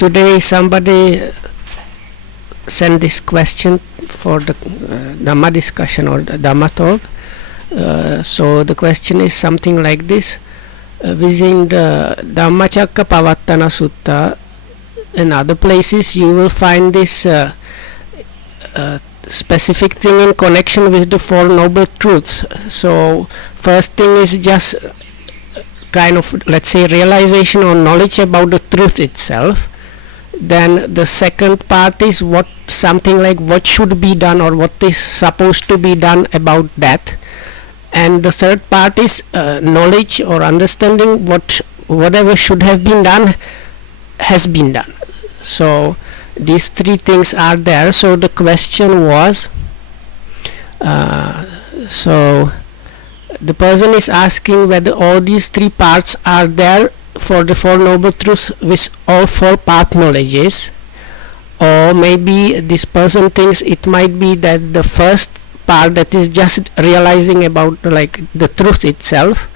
Today somebody sent this question for the Dhamma discussion or the Dhamma talk. So the question is something like this. Within the Dhammacakkappavattana Sutta and other places you will find this specific thing in connection with the Four Noble Truths. So first thing is just kind of, let's say, realization or knowledge about the truth itself. Then the second part is what something like what should be done or what is supposed to be done about that. And the third part is knowledge or understanding whatever should have been done has been done. So these three things are there. So the question was, so the person is asking whether all these three parts are there for the Four Noble Truths with all four path knowledges, or maybe this person thinks it might be that the first part, that is just realizing about like the truth itself,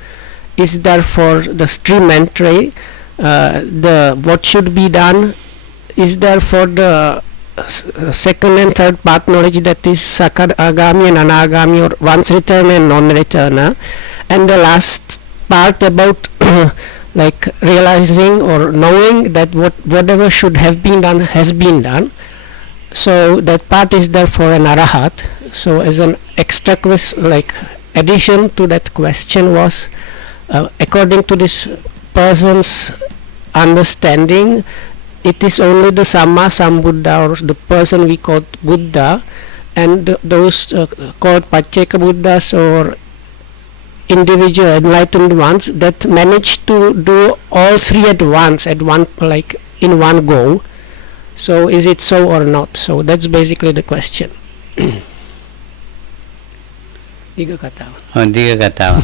is there for the stream entry. The what should be done is there for the second and third path knowledge, that is Sakadagami and Anagami, or once return and non-returner. And the last part about like realizing or knowing that whatever should have been done has been done. So that part is there for an Arahat. So as an extra like addition to that question was, according to this person's understanding, it is only the Samma Sambuddha, or the person we call Buddha, and those called Pacceka Buddhas or individual enlightened ones that manage to do all three at once, at one, like in one go. So is it so or not? So that's basically the question. Diga katawa. Diga katawa.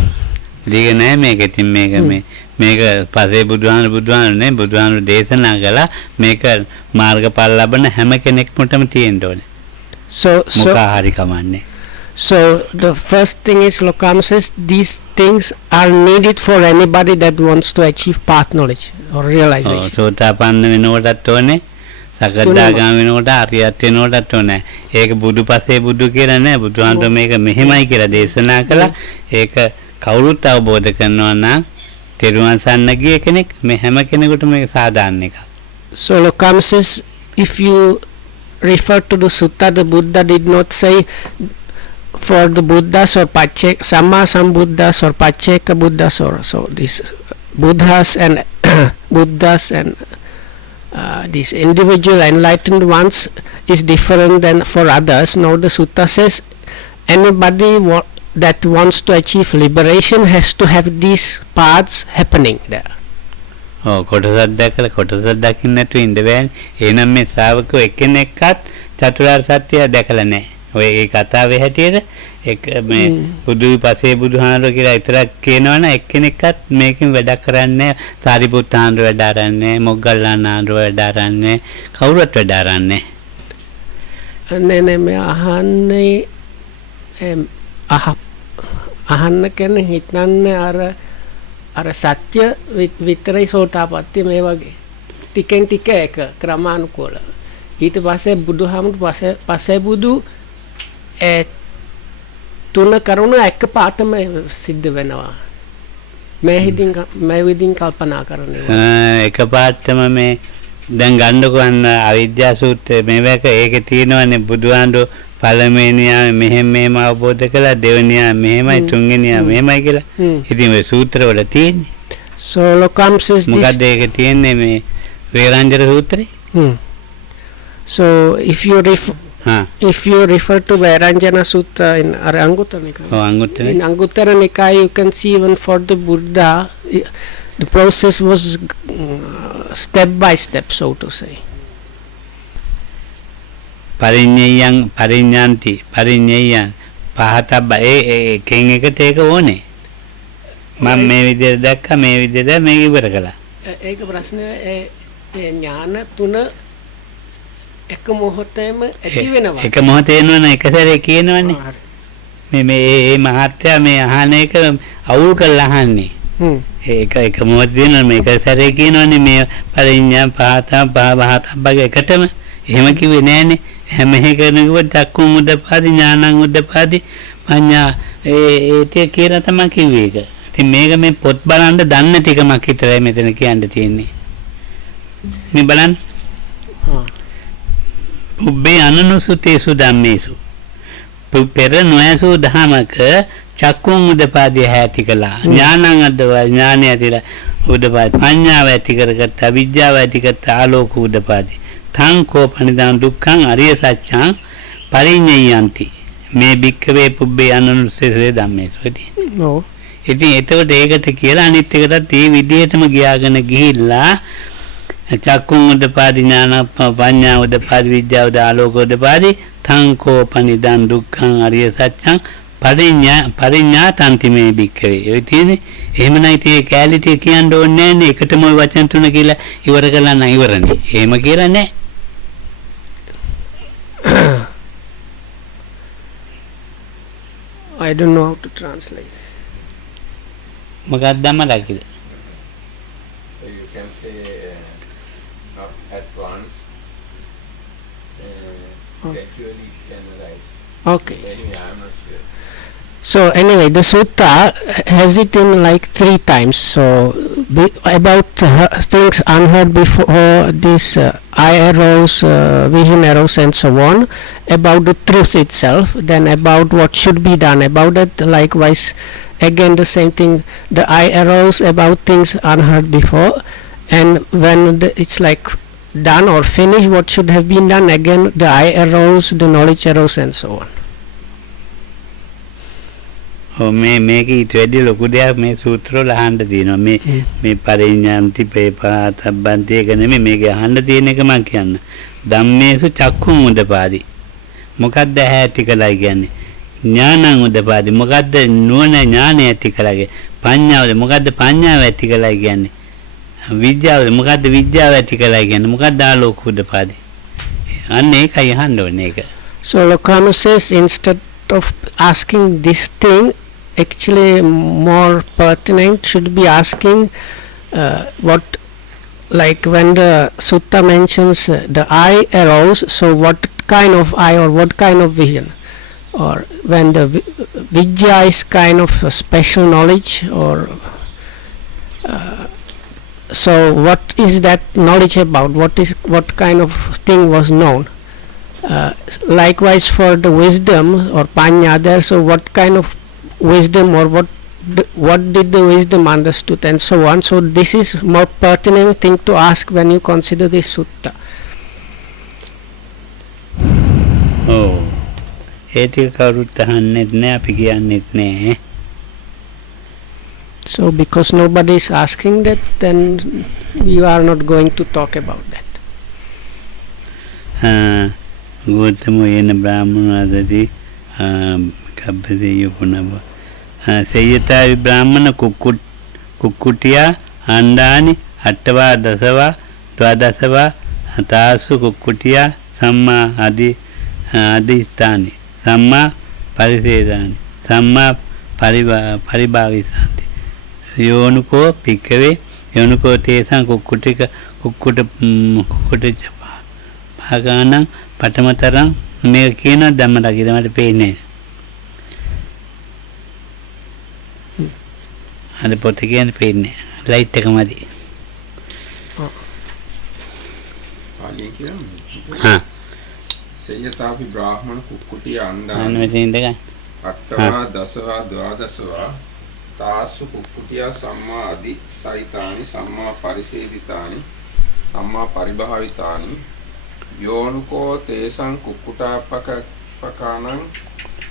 Diga nae meke tin meke මේක පසේ බුදුහාමුදුරනේ බුදුහාමුදුරු දේශනා කළා මේක මාර්ගඵල ලබන හැම කෙනෙක්ටම තියෙන්න ඕනේ. So the first thing is, Lokam says these things are needed for anybody that wants to achieve path knowledge or realization. සෝතාපන්න වෙනකොටත් ඕනේ, සකදාගාමී වෙනකොට අරියත් වෙනකොටත් ඕනේ. ඒක බුදු පසේ බුදු කියලා නෑ. බුදුහාමුදුරු මේක මෙහෙමයි කියලා දේශනා කළා. ඒක කවුරුත් අවබෝධ කරනවා නම් So Lokam says, if you refer to the sutta, the Buddha did not say for the Buddhas or Samma Sambuddhas or Pacceka Buddhas, or so these Buddhas and Buddhas and these individual enlightened ones is different than for others. Now the sutta says anybody that wants to achieve liberation has to have these paths happening there. කොටසක් දැකලා කොටසක් දකින්න නැතුව ඉඳ බෑනේ. එහෙනම් මේ ශ්‍රාවකෝ එකිනෙකත් චතුරාර්ය සත්‍ය දැකලා නැහැ. ඔය ඒ කතාවේ හැටියට එක මේ බුදු පසේ බුදුහාමුදුරුවෝ කියලා විතරක් කියනවනම් එක්කෙනෙක්වත් මේකෙන් වැඩක් කරන්නේ නැහැ. සාරිපුත්ත හාමුදුරුවෝ වැඩ ආරන්නේ, මොග්ගල්ලාන හාමුදුරුවෝ වැඩ ආරන්නේ, කවුරුත් වැඩ ආරන්නේ. නේ මේ අහන්නේ අහන්න කියන්නේ හිතන්නේ අර සත්‍ය විතරයි සෝතාපට්ටි මේ වගේ ටිකෙන් ටික එක ක්‍රමානුකූලව. ඊට පස්සේ බුදුහාමුදුරු පස්සේ බුදු තුන කරුණ එක පාටම සිද්ධ වෙනවා. මේ විදිහින් කල්පනා කරන්නේ. එක පාටම මේ දැන් ගන්නකො අන්න අවිද්‍යා සූත්‍රයේ මේවක ඒකේ තියෙනවනේ බුදුහාමුදුරු පළවෙනියා මෙහෙම අවබෝධ කළා, දෙවෙනියා මෙහෙමයි, තුන්වෙනියා මෙහෙමයි කියලා. ඉතින් මේ සූත්‍ර වල තියෙන්නේ. So Lokam says this. මොකද ඒක තියෙන්නේ මේ වේරංජන සූත්‍රේ. So if you refer to Vairanjana Sutta in Anguttara Nikaya, in Anguttara Nikaya you can see even for the Buddha the process was step by step, so to say. පරිඤ්ඤාන්ති පහතබ්බ එකෙන් එකට ඒක ඕනේ. මම මේ විදිහට දැක්කා, මේ විදිහට මේක ඉවර කළා. ඒක ප්‍රශ්නේ ඥාන තුන එක මොහොතේම ඇති වෙනවා. එක මොහොතේ එනවනේ, එක සැරේ කියනවනේ. මේ මහත්ය මේ අහන එක අවුල් කරලා අහන්නේ. ඒක මොකද දෙනවා මේක සැරේ කියනවනේ මේ පරිඤ්ඤා පහතබ්බගේ එකටම එහෙම කිව්වේ නෑනේ හැම එකනකුව චක්කුම් උදපාදි ඥානං උදපාදි පඤ්ඤා ඒ කියලා තමයි කිව්වේ ඒක. ඉතින් මේක මේ පොත් බලන්න දන්නේ නැති එකමක් විතරයි මෙතන කියන්න තියෙන්නේ. මේ බලන්න. පුබ්බේ අනනුසුතේසු ධම්මේසු. පෙර නොයසු ධමක චක්කුම් උදපාදිය හැටි කළා. ඥානං අද්දවා ඥානය ඇතිලා උදපාදි පඤ්ඤාව ඇති කරගත්ත අවිද්‍යාව ඇති කරගත්ත ආලෝක උදපාදි. තං කෝපනිදාන දුක්ඛං අරිය සත්‍යං පරිඤ්ඤයන්ති. මේ භික්ඛවේ පුබ්බේ අනනුසුතේසු ධම්මේසු. ඔව්. ඉතින් එතකොට ඒකට කියලා අනිත් එකටත් මේ විදිහටම ගියාගෙන ගිහිල්ලා චක්කුම් උදපාදි ඥාන පඤ්ඤා උදපාදි විද්‍යාව ආලෝක උදපාදි තංකෝ පනිදන් දුක්ඛං අරිය සත්‍යං පරිඤ්ඤාතන්ති මේ භික්ඛවේ. ඒ තියෙන්නේ එහෙම නැයි tie කැලිටිය කියන්න ඕනේ නැහැ නේ. එකටම ওই වචන තුන කියලා ඉවර කළා නම් ඉවරනේ. එහෙම කියලා නැහැ. I don't know how to translate. මොකක්ද මලකිද? So you can say not at once, gradually it can arise. Okay. Anyway, I'm not sure. So anyway, the sutta has it in like 3 times. So about things unheard before, this eye arrows, vision arrows, and so on. About the truth itself, then about what should be done about it. Likewise, again the same thing. The eye arrows about things unheard before, and when it's like done or finished, what should have been done. Again, the eye arrows, the knowledge arrows, and so on. මේක ඊට වැඩි ලොකු දෙයක් මේ සූත්‍රවල අහන්න තියෙනවා මේ පරිඤ්ඤාන්ති පේපාතබ්බන්ති එක නෙමෙයි මේක අහන්න තියෙන එක මම කියන්න ධම්මේසු චක්කුම් උදපාදි මොකද්ද ඇති කළා කියන්නේ ඥානං උදපාදි මොකද්ද නුවණ ඥානය ඇති කළාගේ පඤ්ඤාවද මොකද්ද පඤ්ඤාව ඇති කළා කියන්නේ විද්‍යාවද මොකද්ද විද්‍යාව ඇති කළා කියන්නේ මොකද්ද ආලෝක උදපාදි අන්න ඒකයි අහන්න ඕනේ ඒක. So Lokama says instead of asking this thing, actually more pertinent should be asking what, like when the sutta mentions the eye arrows, so what kind of eye or what kind of vision, or when the vidya is kind of a special knowledge, or so what is that knowledge about, what kind of thing was known. Likewise for the wisdom or panya there, so what kind of wisdom or what did the wisdom understood and so on. So this is more pertinent thing to ask when you consider this sutta. Oh, ඒටි කවුරුත් අහන්නෙත් නෑ අපි කියන්නෙත් නෑ. So because nobody is asking that, then we are not going to talk about that. ගෝතමෝ යන බ්‍රාහ්මණවදදී කබ්බදේය පුනබ සේයතාවි බ්‍රාහ්මණ කුක්කුටියා අණ්ඩානි අට්ඨවා දසවා ද්වාදසවා තාසු කුක්කුටියා සම්මා අදිස්ථානි සම්මා පරිසේදානි සම්මා පරිභාවිසාන්ති යෝනුකෝ පික්කවේ යෝනුකෝ තේසං කුක්කුට භාගානං පඨමතරං මේක කියන ධම්මරගිර මට පේන්නේ අද පොත කියන්නේ පේන්නේ ලයිට් එක මදි පාලියෙන් කියන්නේ හා සේයතාපි බ්‍රාහ්මණ කුක්කුටිය අණ්ඩානි මෙතන ඉඳගන්න අට්ඨවා දසවා ද්වාදසවා තාසු කුක්කුටියා සම්මා අදි සයිතානි සම්මා පරිසේදිතානි සම්මා පරිභාවිතානි යෝනුකෝ තේසං කුක්කුටාපකානං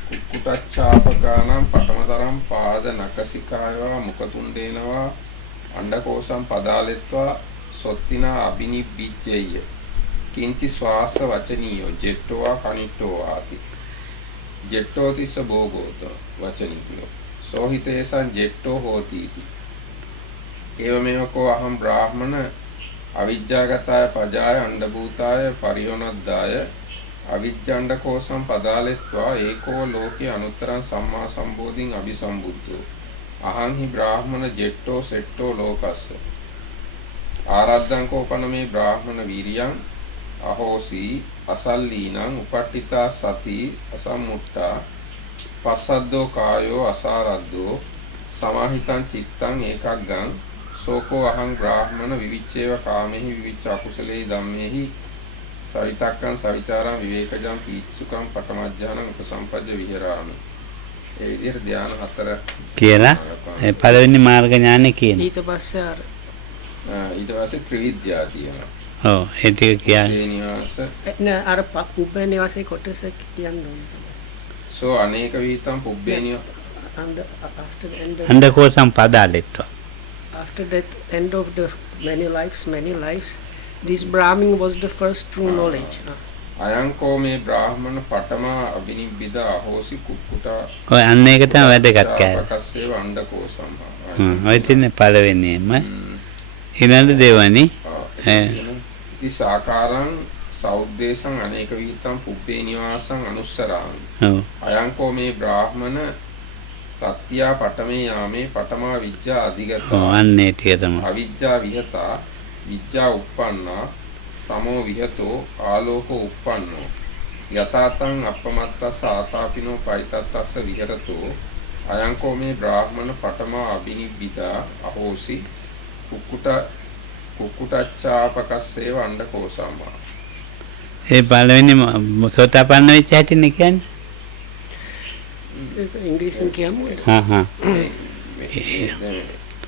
කුක්කුටච්ඡාපකානං පඨමතරං පාද නකසිකායවා මුඛතුණ්ඩේනවා අණ්ඩකෝසං පදාලෙත්වා සොත්තිනා අබිනිබ්බිච්චේය කිංති ස්වාස වචනීයෝ ජෙට්ටෝවා කනිට්ටෝ ආති ජෙට්ටෝ තිස්ස භෝගෝත වචනීයෝ සෝහිතේසං ජෙට්ටෝ හෝතිති ඒවමෙවකෝ අහම් බ්‍රාහ්මණ අවිජ්ජාගතාය පජාය අණ්ඩභූතාය පරියොනද්දාය අවිජ්ජණ්ඩකෝසං පදාලෙත්වා ඒකෝ ලෝකේ අනුත්තරං සම්මා සම්බෝධින් අபிසම්බුද්ධෝ අහං හි බ්‍රාහ්මණ ජෙට්ටෝ සෙට්ටෝ ලෝකස්ස ආරද්ධං කෝපන මේ බ්‍රාහ්මණ වීරියං අහෝසි අසල්ලීනං උපට්ඨිතා සති අසම්මුට්ටා පස්සද්දෝ කායෝ අසාරද්දෝ සමාහිතං චිත්තං ඒකග්ගං සෝකෝ අහං බ්‍රාහ්මණ විවිච්ඡේව කාමෙහි විවිච්ඡ අකුසලේ ධම්මේහි සවිතක්කං සවිචාරං විවේකජං පීතිසුඛං පඨමඥානං උපසම්පජ්ජ විහෙරාමි. ඒ විදිහට ධ්‍යාන හතර කියලා ඒ පළවෙනි මාර්ග ඥානෙ කියන. ඊට පස්සේ අර ඊට පස්සේ ත්‍රිවිද්‍යා තියෙනවා. ඔව් ඒ ටික කියන්නේ. ඒ නිවාස නෑ අර පුබ්බේ නිවාසේ කොටස කියන්න ඕනේ. සෝ අනේක විතම් පුබ්බේ and after the end අණ්ඩකෝසම් පදාලෙත්වා. after that end of the many lives, this Brahmin was the first true knowledge. අයංකෝ මේ බ්‍රාහ්මණ පඨම අබිනිබ්බිද අහෝසි කුක්කුටා ඔය අන්න ඒක තමයි වැදගත් කෑම. පකස්සේව අණ්ඩකෝසම්. ඔය තින්නේ පළවෙනිම ඊළඟ දෙවනි ඉති සාකාරං සෞද්දේශං අනේක විතම් පුබ්බේ නිවාසං අනුස්සරාමි. ඔව් අයංකෝ මේ බ්‍රාහ්මණ රත්ත්‍යා පඨමේ යාමේ පඨමා විජ්ජා අධිගතා ඔව් අන්න ඒ ටික තමයි. අවිජ්ජා විහතා විජ්ජා uppannā තමෝ විහතෝ ආලෝකෝ uppannෝ යතාතං අපමත්තස්ස ආතාපිනෝ පයිතත්තස්ස විහෙරතෝ අයංකෝ මේ බ්‍රාහ්මණ පඨමා අබිනිබ්බිදා අහෝසි කුක්කුටච්ඡාපකස්සේව අණ්ඩකෝසම්මා. ඒ පළවෙනි සෝතාපන්න වෙච්ච හැටිනේ කියන්නේ. ඉංග්‍රීසියෙන් කියමු. හා හා.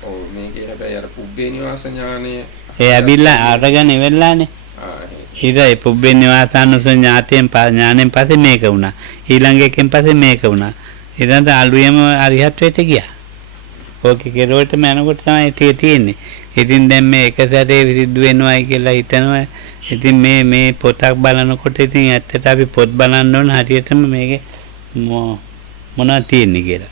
ඔව් මේකේ හැබැයි අර පුබ්බේ නිවාස ඥානය ඒ අබිල්ලා අරගෙන ඉවරලානේ. ඊට ඒ පුබ්බේ නිවාසානුස ඥාතයෙන් ඥානෙන් පස්සේ මේක වුණා. ඊළඟ එකෙන් පස්සේ මේක වුණා. ඊළඟට අලුයම අරිහත්වයට ගියා. ඕකේ කෙරුවටම යනකොට තමයි ඒක තියෙන්නේ. ඉතින් දැන් මේ එක සැරේ විසිද්ධ වෙනවයි කියලා හිතනවා. ඉතින් මේ පොතක් බලනකොට ඉතින් ඇත්තට අපි පොත් බලන්න ඕන හරියටම මේකේ මොනවද තියෙන්නේ කියලා.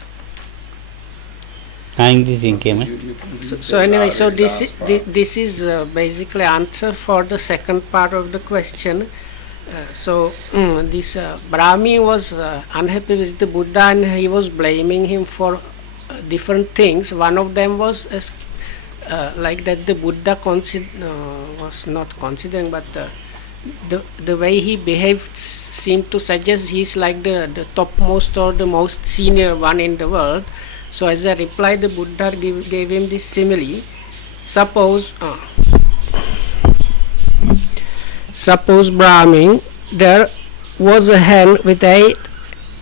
So anyway, so this is basically answer for the second part of the question. This Brahmi was unhappy with the Buddha and he was blaming him for different things. One of them was like that the Buddha was not considering, but the way he behaved seemed to suggest he is like the topmost or the most senior one in the world. So as a reply, the Buddha gave him this simile. Suppose Brahmin, there was a hen with 8,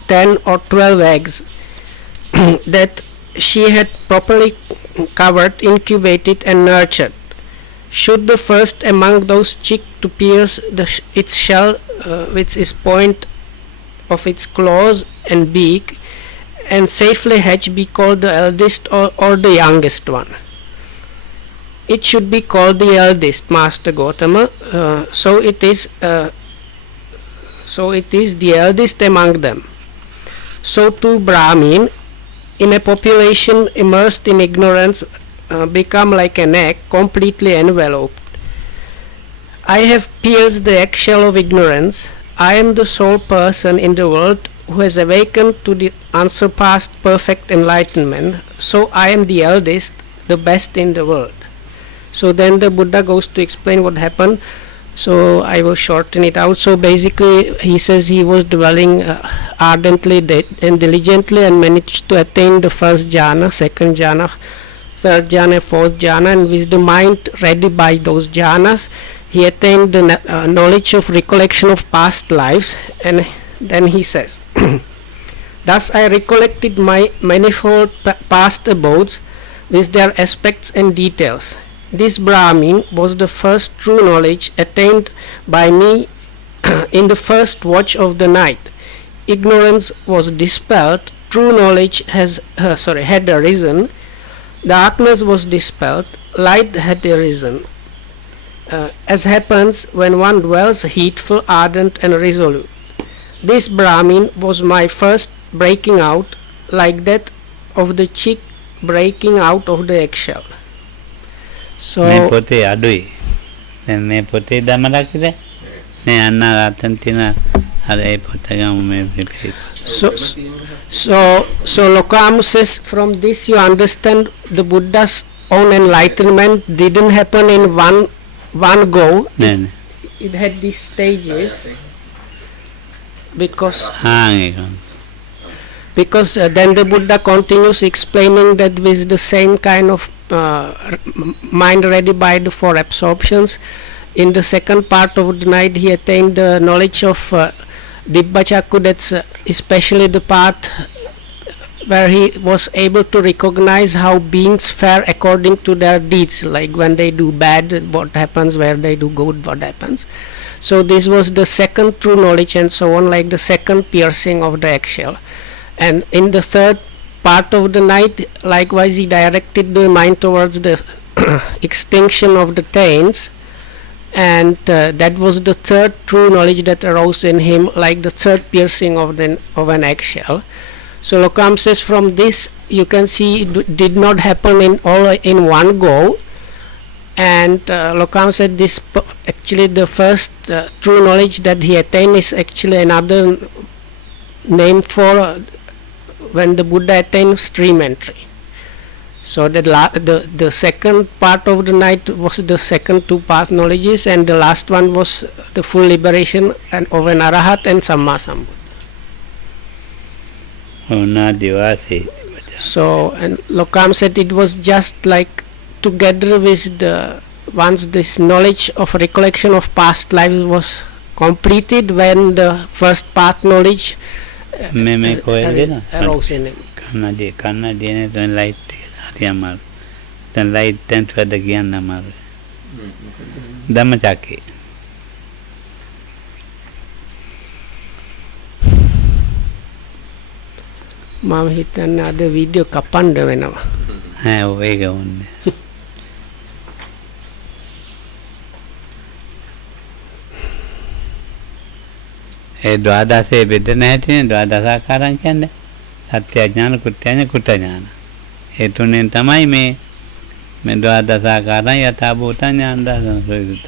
10 or 12 eggs that she had properly covered, incubated and nurtured. Should the first among those chick to pierce its shell with its point of its claws and beak and safely hatch be called the eldest or the youngest one? It should be called the eldest, Master Gautama. So it is the eldest among them. So too Brahmin, in a population immersed in ignorance, become like an egg completely enveloped. I have pierced the eggshell of ignorance. I am the sole person in the world who has awakened to the unsurpassed perfect enlightenment. So I am the eldest, the best in the world. So then the Buddha goes to explain what happened. So I will shorten it out. So basically he says he was dwelling ardently and diligently and managed to attain the first jhana, second jhana, third jhana, fourth jhana, and with the mind ready by those jhanas, he attained the knowledge of recollection of past lives. And then he says, thus I recollected my manifold past abodes with their aspects and details. This Brahmin was the first true knowledge attained by me in the first watch of the night. Ignorance was dispelled, true knowledge had arisen, darkness was dispelled, light had arisen. As happens when one dwells heedful, ardent and resolute. This Brahmin was my first breaking out, like that of the chick breaking out of the eggshell. So මේ පොතේ අඩුයි. දැන් මේ පොතේ දමලක්ද? නේ අන්න අතන තියෙන අර ඒ පොත ගමු මේ So, so Lokam says from this you understand the Buddha's own enlightenment didn't happen in one go. නෑ නෑ. It had these stages because then the Buddha continues explaining that with the same kind of mind ready by the four absorptions. In the second part of the night he attained the knowledge of Dibbachakku, that's especially the part where he was able to recognize how beings fare according to their deeds, like when they do bad what happens, where they do good what happens. So this was the second true knowledge and so on, like the second piercing of the eggshell. And in the third part of the night likewise he directed the mind towards the extinction of the taints, and that was the third true knowledge that arose in him, like the third piercing of an eggshell. So Lokam says from this you can see it did not happen in one go, and Lokam said this actually the first true knowledge that he attained is actually another name for when the Buddha attained stream entry. So that the second part of the night was the second two path knowledges, and the last one was the full liberation and of an Arahat and Samma Sambuddha. So, and Lokam said it was just like together with once this knowledge of recollection of past lives was completed, when the first path knowledge arose in him. දැන් ලයිට් දැන් වැඩ කියන්න අමාරුයි. ධම්මචක්කේ. මම හිතන්නේ අද වීඩියෝ කපන්න වෙනවා. ඒක ඕනේ. ඒ ද්වාදසේ බෙදෙන හැටිනේ ද්වාදසාකාරයන් කියන්නේ සත්‍ය ඥාන, කෘත්‍ය ඥාන, කුට ඥාන. ඒ තුනෙන් තමයි මේ ද්වාදසාකාරයන් යථාභූත ඥාන දර්ශන සොයුත.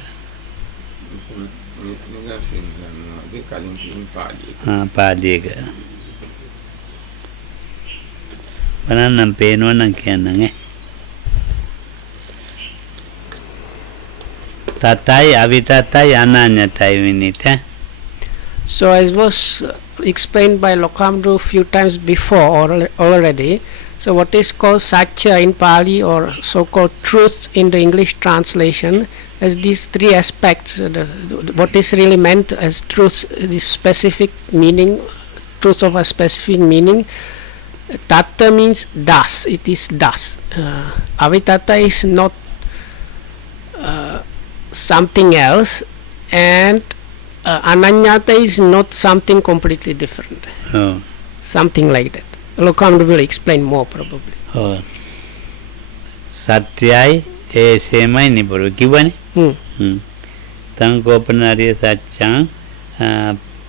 පාලියක. බලන්නම් පේනවනම් කියන්නම් තතයි අවිතතයි අනඤ්ඤතයි විනිත. So as was explained by Lokamdru a few times before already, so what is called Satya in Pali or so-called truth in the English translation has these three aspects. What is really meant as truth, this specific meaning, truth of a specific meaning. Tatta means das, it is das. Avitata is not something else, and Ananyata is not something completely different. Something like that. Lokamdru will explain more probably. Satyai e semai niburu kiwane. Tangopanariya satchang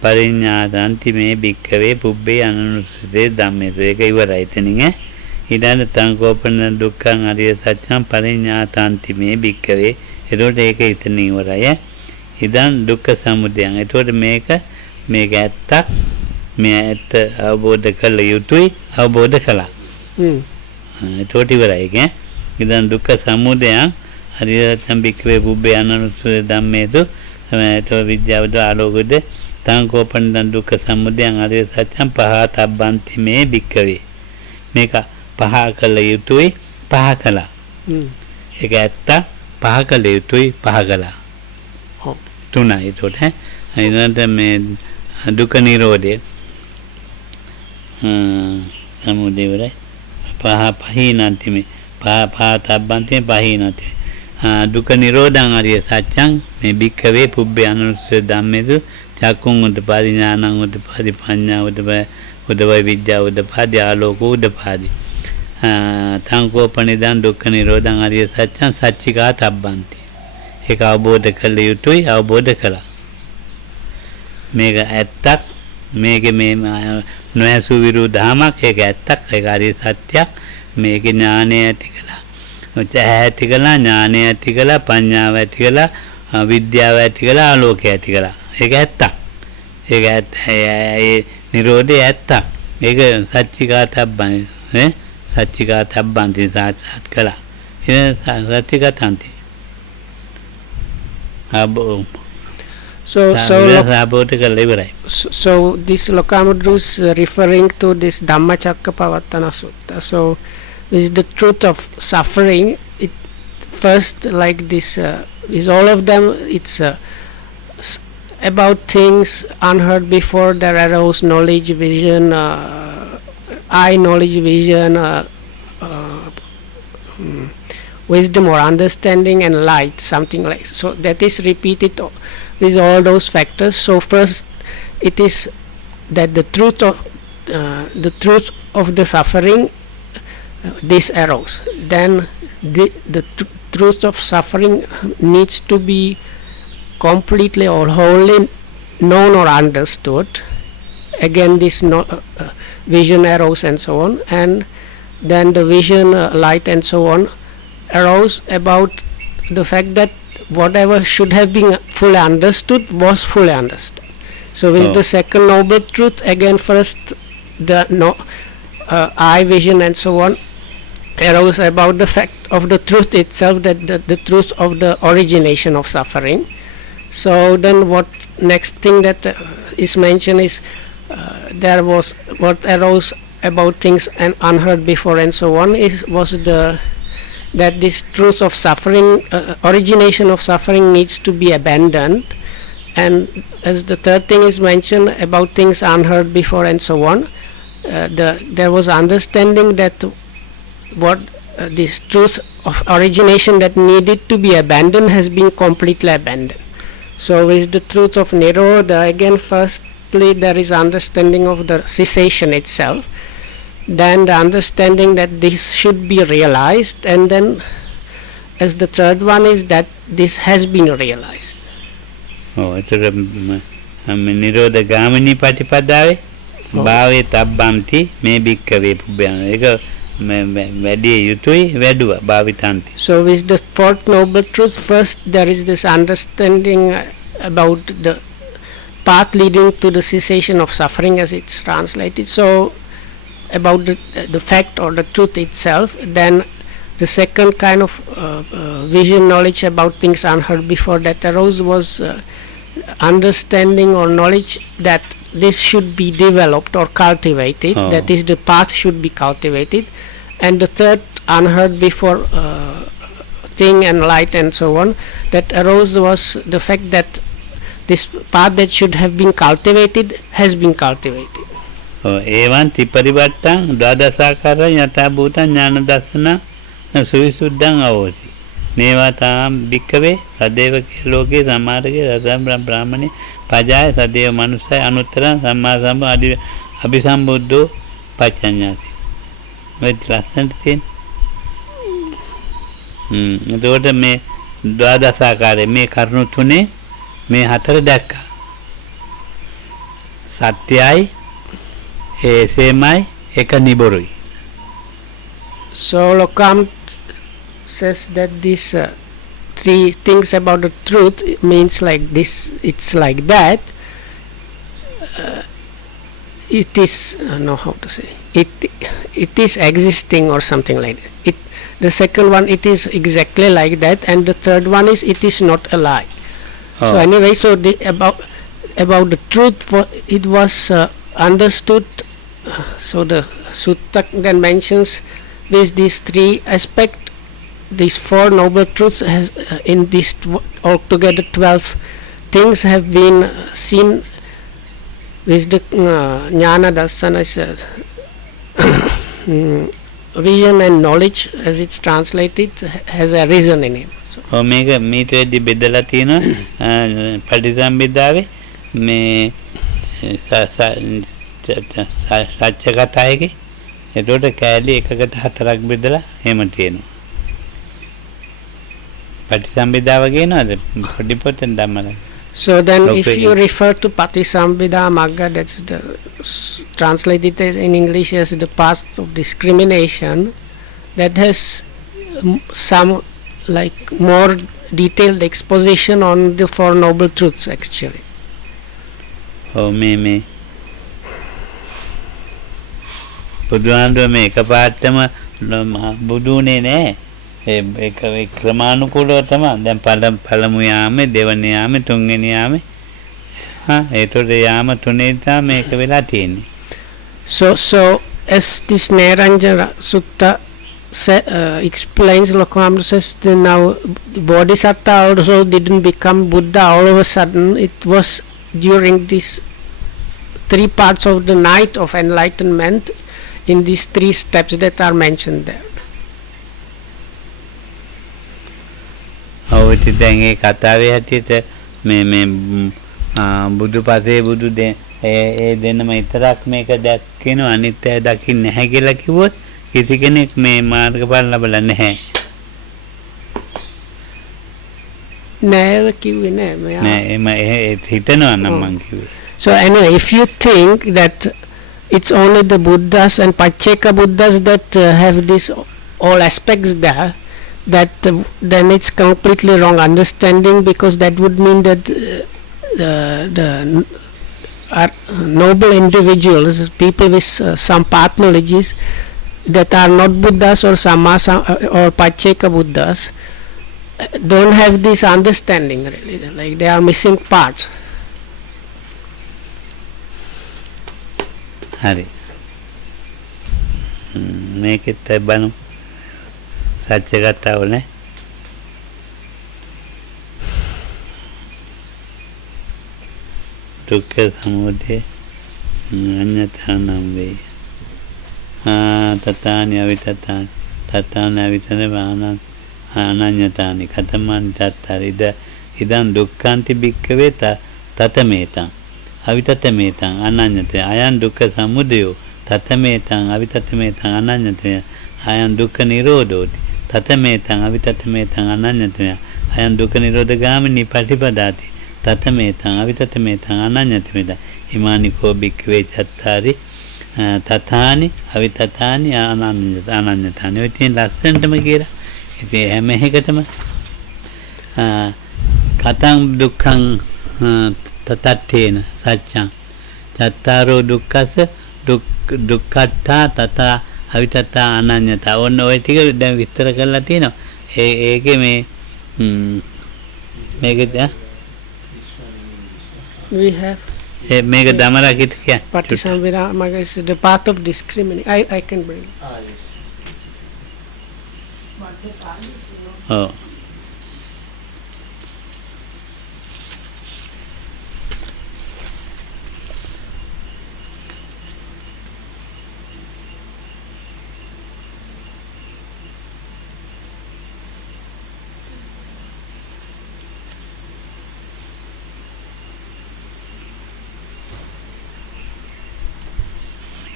පරිඤ්ඤාතන්ති මේ භික්ඛවේ පුබ්බේ අනුනුස්සතේ ධම්මේ. ඒක ඉවරයි එතනින් ඊළඟ තංකෝපන දුක්ඛං අරිය සත්‍යං පරිඤ්ඤාතන්ති මේ භික්ඛවේ. එතකොට ඒක එතනින් ඉවරයි. ඉදන් දුක්ඛ සමුදයං. එතකොට මේක ඇත්තක්, මේ ඇත්ත අවබෝධ කළ යුතුයි, අවබෝධ කළා. එතකොට ඉවරයි ඒක. ඉදන් දුක්ඛ සමුදයං අරිය සත්‍යං භික්ඛවේ පුබ්බේ අනුනුස්සතේ ධම්මේතු. එතකොට විද්‍යාවද ආලෝකද තංකෝපන දුක්ඛ සමුදයං අරිය සත්‍යං පහතබ්බන්ති මේ භික්ඛවේ. මේක පහ කළ යුතුයි, පහ කළා. ඒක ඇත්ත, පහ කළ යුතුයි, පහ කළා. තුනයි ඒකට. ඊළඟට මේ දුක්ඛ නිරෝධය සමුදය වල පහිනන්ති මේ පහතබ්බන්ති පහිනන්ති. දුක්ඛ නිරෝධං අරිය සත්‍යං මේ භික්ඛවේ පුබ්බේ අනුස්සය ධම්මේසු චක්කුං උද්දපාදි ඥානං උද්දපාදි පඤ්ඤා උද්දපාදි විද්‍යා උද්දපාදි ආලෝක උද්දපාදි තංකෝපනිදං දුක්ඛ නිරෝධං අරිය සත්‍යං සච්චිකා තබ්බන්ති. ඒක අවබෝධ කළ යුතුයි, අවබෝධ කළා. මේක ඇත්තක්, මේක මේ නොයසු විරුද්ධාමක්, ඒක ඇත්තක්, ඒක අරිය සත්‍යයක්. මේක ඥානය ඇති කළා, ඇති කළා, ඥානය ඇති කළා, පඤ්ඤාව ඇති කළා, විද්‍යාව ඇති කළා, ආලෝකය ඇති කළා. ඒක ඇත්තක්. ඒක නිරෝධය ඇත්තක්. ඒක සච්චිකාතබ්බන් නේ සච්චිකාතබ්බන්ති සාක්ෂාත් කළා. ඒ සච්චිකාතන්ති. සාබෝධ කළා ඉවරයි. So this Lokamudra is referring to this Dhammacakkappavattana Sutta. So with the truth of suffering, it first like this is all of them. It's about things unheard before. There arose knowledge, vision, eye knowledge, vision, wisdom or understanding, and light, something like so. That is repeated with all those factors. So first, it is that the truth of the suffering, this arose. Then the truth of suffering needs to be completely or wholly known or understood. Again, this vision arose and so on, and then the vision, light and so on arose about the fact that whatever should have been fully understood was fully understood. So with the second noble truth, again first the eye, vision and so on arose about the fact of the truth itself, that the truth of the origination of suffering. So then what next thing that is mentioned is there was what arose about things and unheard before and so on was that this truth of suffering, origination of suffering needs to be abandoned. And as the third thing is mentioned about things unheard before and so on, there was understanding that what this truth of origination that needed to be abandoned has been completely abandoned. So with the truth of Nirodha, again firstly there is understanding of the cessation itself, then the understanding that this should be realized, and then as the third one is that this has been realized. ඒතර නිරෝධ ගාමිනී ප්‍රතිපදාවේ භාවේ තබ්බන්ති මේ භික්ඛවේ පුබ්බයන් ඒක වැඩි යුතුයි වැඩුවා භාවිතාන්ති. So with the fourth noble truth, first there is this understanding about the path leading to the cessation of suffering, as it's translated. So about the fact or the truth itself. Then the second kind of vision, knowledge about things unheard before that arose was understanding or knowledge that this should be developed or cultivated. That is, the path should be cultivated. And the third unheard before thing and light and so on that arose was the fact that this path that should have been cultivated has been cultivated. ඒවන් ත්‍රිපරිවට්ටං ද්වාදසාකාරං යථා භූතං ඥාන දර්ශන සවිසුද්ධං අවෝසි. මේවා තාම් භික්ඛවේ සදේව ලෝකේ සමාරගේ රතම් බ්‍රාහ්මණේ පජාය සදේව මනුස්සය අනුත්තර සම්මා සම්බුද්ධ ආදී අභිසම්බුද්ධෝ පච්චඤ්ඤාති. මේ ලස්සනට තියෙන. එතකොට මේ ද්වාදසාකාරයේ මේ කරුණු තුනේ මේ හතර දැක්කා. සත්‍යයි එසේමයි එක නිබොරුයි. So Lokam says that these three things about the truth means like this, it's like that. It is no, how to say it is existing or something like that. The second one, it is exactly like that, and the third one is it is not a lie. So anyway, so about the truth, it was understood. So the sutta then mentions with these three aspects, these four noble truths has in these altogether 12 things have been seen with the jnana darsana, vision and knowledge, as it's translated, has arisen in him. So මේක මීටරෙදි බෙදලා තියෙනවා පටිසම්භිදාවේ මේ සත්‍ය කතාවේදී. එතකොට කෑලි එකකට හතරක් බෙදලා එහෙම තියෙනවා. පටිසම්භිදාව කියනවාද පොඩි පොතෙන් ධම්මල. So then if you refer to Patisambhida Magga, that's translated in English as the path of discrimination, that has some like more detailed exposition on the Four Noble Truths actually. මේ බුදුහාමුදුරුවෝ මේ එකපාරටම බුදුනේ නෑ. ඒ ක්‍රමානුකූලව තමයි. දැන් පළමු යාමේ, දෙවෙනි යාමේ, තුන්වෙනි යාමේ. ඒතකොට යාම තුනේ තමයි මේක වෙලා තියෙන්නේ. So as this Neranjana Sutta explains, Lokohamsa says that now Bodhisattva also didn't become Buddha all of a sudden. It was during these 3 parts of the night of enlightenment in these 3 steps that are mentioned there. ඔය දැන් ඒ කතාවේ හැටියට මේ බුදු පසේ බුදු ඒ දෙන්නම විතරක් මේක දැක්කිනව අනිත් අය දකින්නේ නැහැ කියලා කිව්වොත් කිසි කෙනෙක් මේ මාර්ගඵල ලැබලා නැහැ. නෑ කිව්වේ නෑ නෑ ඒ හිතනවා නම් මං කිව්වේ. So anyway, if you think that it's only the Buddhas and Pacceka Buddhas that have these all aspects there, that then it's completely wrong understanding, because that would mean that the noble individuals, people with some pathologies that are not Buddhas or Samma or Pacceka Buddhas, don't have this understanding really, like they are missing parts. හරි. මේකෙත් බලමු. සත්‍ය කතාව නේ. දුක්ඛ සමුදය අඤ්ඤතනම් වේ. තතානි අවිතතානි තතාන අවිතන වානං අනඤ්ඤතානි කතමං තත්තරිද ඉදං දුක්ඛන්ති භික්ඛවේ තතමේතං අවිතතමේතං අනඤ්ඤතේ අයං දුක්ඛ සමුදයෝ තතමේතං අවිතතමේතං අනඤ්ඤතේ අයං දුක්ඛ නිරෝධෝති තතමේතං අවිතතමේතං අනඤ්ඤතේ අයං දුක්ඛ නිරෝධගාමිනී පටිපදාති තතමේතං අවිතතමේතං අනඤ්ඤතේ හිමානිකෝ භික්ඛවේ චත්තාරි තථානි අවිතතානි අනඤ්ඤතානි. ඔය තියෙන ලස්සනටම කියලා. ඉතින් හැම එකටම කතං දුක්ඛං තතත්තේන සත්‍යං චත්තාරෝ දුක්ඛස දුක්ඛට්ඨා තථා අවිතතා අනඤ්ඤතා. ඔන්න ඔය ටික දැන් විස්තර කරලා තියෙනවා. ඒකේ මේකද We have මේක දමරා කිත කියන්නේ Patisamvirama is the path of discrimination. I can bring. yes. ඔව්.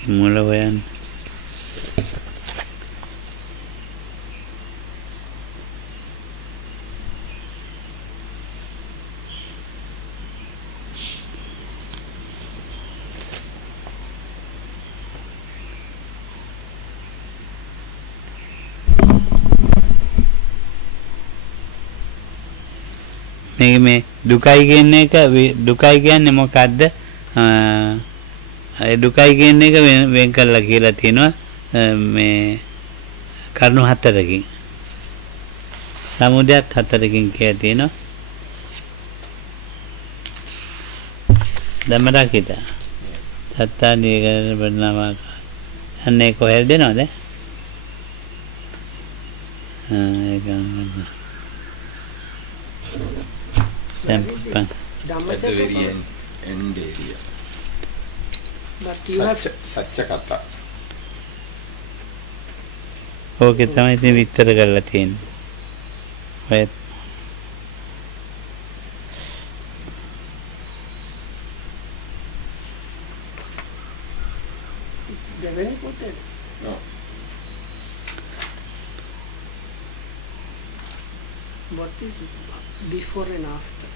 මුල හොයන්න. මේ දුකයි කියන්නේ දුකයි කියන්නේ මොකද්ද? ඒ දුකයි කියන එක වෙන් කරලා කියලා තියෙනවා මේ කරුණු 4කින්. සමුදයත් 4කින් කියලා තියෙනවා. දමරා කිත. සත්තානී කරන බණම අන්නේ කොහෙද දෙනවද? ඒක At the very end area. But you have Satya kata. ඕකේ තමයි ඉතින් විස්තර කරලා තියෙන්නේ. ඔය Devani quoted. No. What is before and after?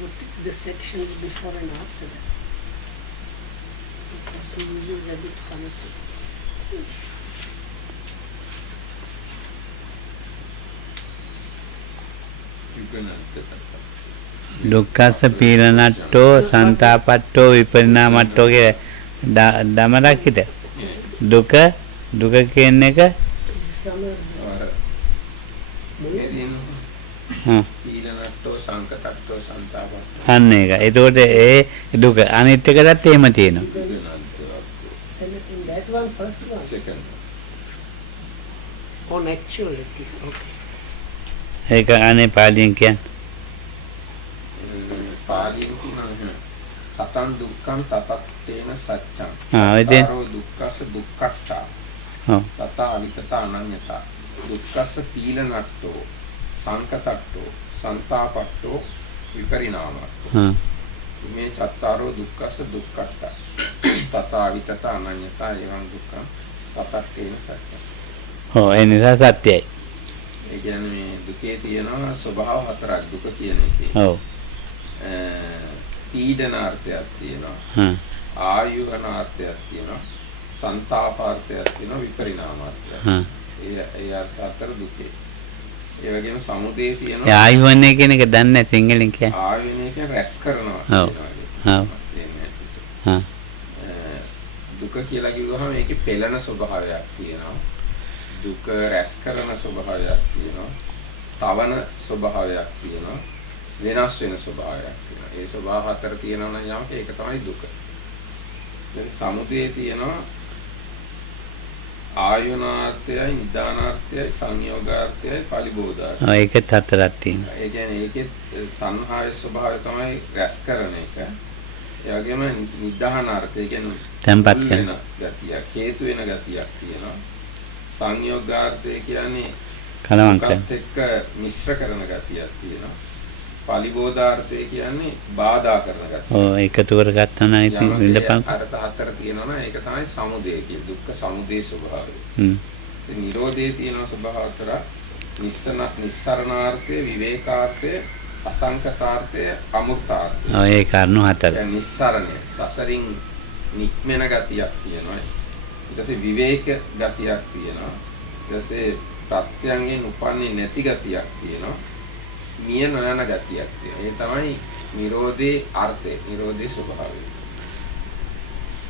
What is the sections before and after that? The user is a bit funny. You can answer that. දුක්ඛස්ස පීලනට්ටෝ සංතාපට්ටෝ විපරිණාමට්ටෝ දමරක්කිට දුක දුක කියන එක අර පීඩනට්ටෝ සංකතට්ටෝ සන්තාපට්ටෝ අන්න එක. එතකොට ඒ දුක අනිත් එකටත් එහෙම තියෙනවා. And in that one, first one, second on actualities. Okay. ඒක අනේ පාලියෙන් කියන්නේ. පාලියෙන් කියනවා තතං දුක්ඛං තතත්තේන සච්ඡං ඔය දෙන්න. සතරෝ දුක්ඛස්ස දුක්ඛට්ඨා ඔව්. තත අවිතත අනඤ්ඤතා දුක්ඛස්ස පීලනට්ඨෝ සංකතට්ඨෝ සන්තාපට්ඨෝ විපරිණාමට්ඨෝ මේ චත්තාරෝ දුක්ඛස්ස දුක්ඛට්ඨා තත අවිතත අනඤ්ඤතා එවං දුක්ඛං තතත්තේන සච්ඡං. ඔව් ඒ නිසා සත්‍යයි. ඒ කියන්නේ මේ දුකේ තියෙන ස්වභාව හතරක් දුක කියන එකේ. ඔව්. පීඩනාර්ථයක් තියෙනවා. හ්ම්. ආයුහනාර්ථයක් තියෙනවා. සන්තාපාර්ථයක් තියෙනවා විපරිණාමාර්ථයක්. හ්ම්. ඒ අර්ථ හතර දුකේ. ඒ වගේම සමුදේ ඒ තියෙනවා. ආයුවන්නේ කියන එක දන්නේ නැහැ සිංහලෙන් කියන්නේ. ආයුනේ කියන්නේ රැස් කරනවා. ඔව්. ඔව්. හා. දුක කියලා කිව්වහම ඒකේ පෙළෙන ස්වභාවයක් තියෙනවා. දුක රැස් කරන ස්වභාවයක් තියෙනවා. තවන ස්වභාවයක් තියෙනවා. වෙනස් වෙන ස්වභාවයක් තියෙනවා. ඒ ස්වභාව හතර තියෙනවා නම් යමක ඒක තමයි දුක. ඊට සමුදේ තියෙනවා ආයුනාර්ථයයි නිදානාර්ථයයි සංයෝගාර්ථයයි පරිබෝධාර්ථයයි. ඔව් ඒකත් හතරක් තියෙනවා. ඒ කියන්නේ ඒකේ තණ්හාවේ ස්වභාවය තමයි රැස් කරන එක. ඒ වගේම නිදානාර්ථය කියන්නේ තැම්පත් කරන ගතියක්, හේතු වෙන ගතියක් තියෙනවා. සංයෝගාර්ථය කියන්නේ කලවම් කරන. දුකත් එක්ක මිශ්‍ර කරන ගතියක් තියෙනවා. පරිබෝධාර්ථය කියන්නේ බාධා කරන ගතිය. ඔව් එකතු කරගත්තා නම් ඉතින් විඳපන්. අර්ථ හතර තියෙනවා නම් ඒක තමයි සමුදය කියන්නේ. දුක්ඛ සමුදය ස්වභාවය. හ්ම්. ඒ නිරෝධයේ තියෙන ස්වභාව හතර නිස්සරණාර්ථය, විවේකාර්ථය, අසංකතාර්ථය, අමුර්තාර්ථය. ඔව් ඒ කරුණු හතර. දැන් නිස්සරණය සසරින් නික්මෙන ගතියක් තියෙනවා. ඊට පස්සේ විවේක ගතියක් තියෙනවා. ඊට පස්සේ ප්‍රත්‍යයෙන් උපන්නේ නැති ගතියක් තියෙනවා. මිය නොයන ගතියක් තියෙනවා. ඒ තමයි නිරෝධේ අර්ථය, නිරෝධේ ස්වභාවය.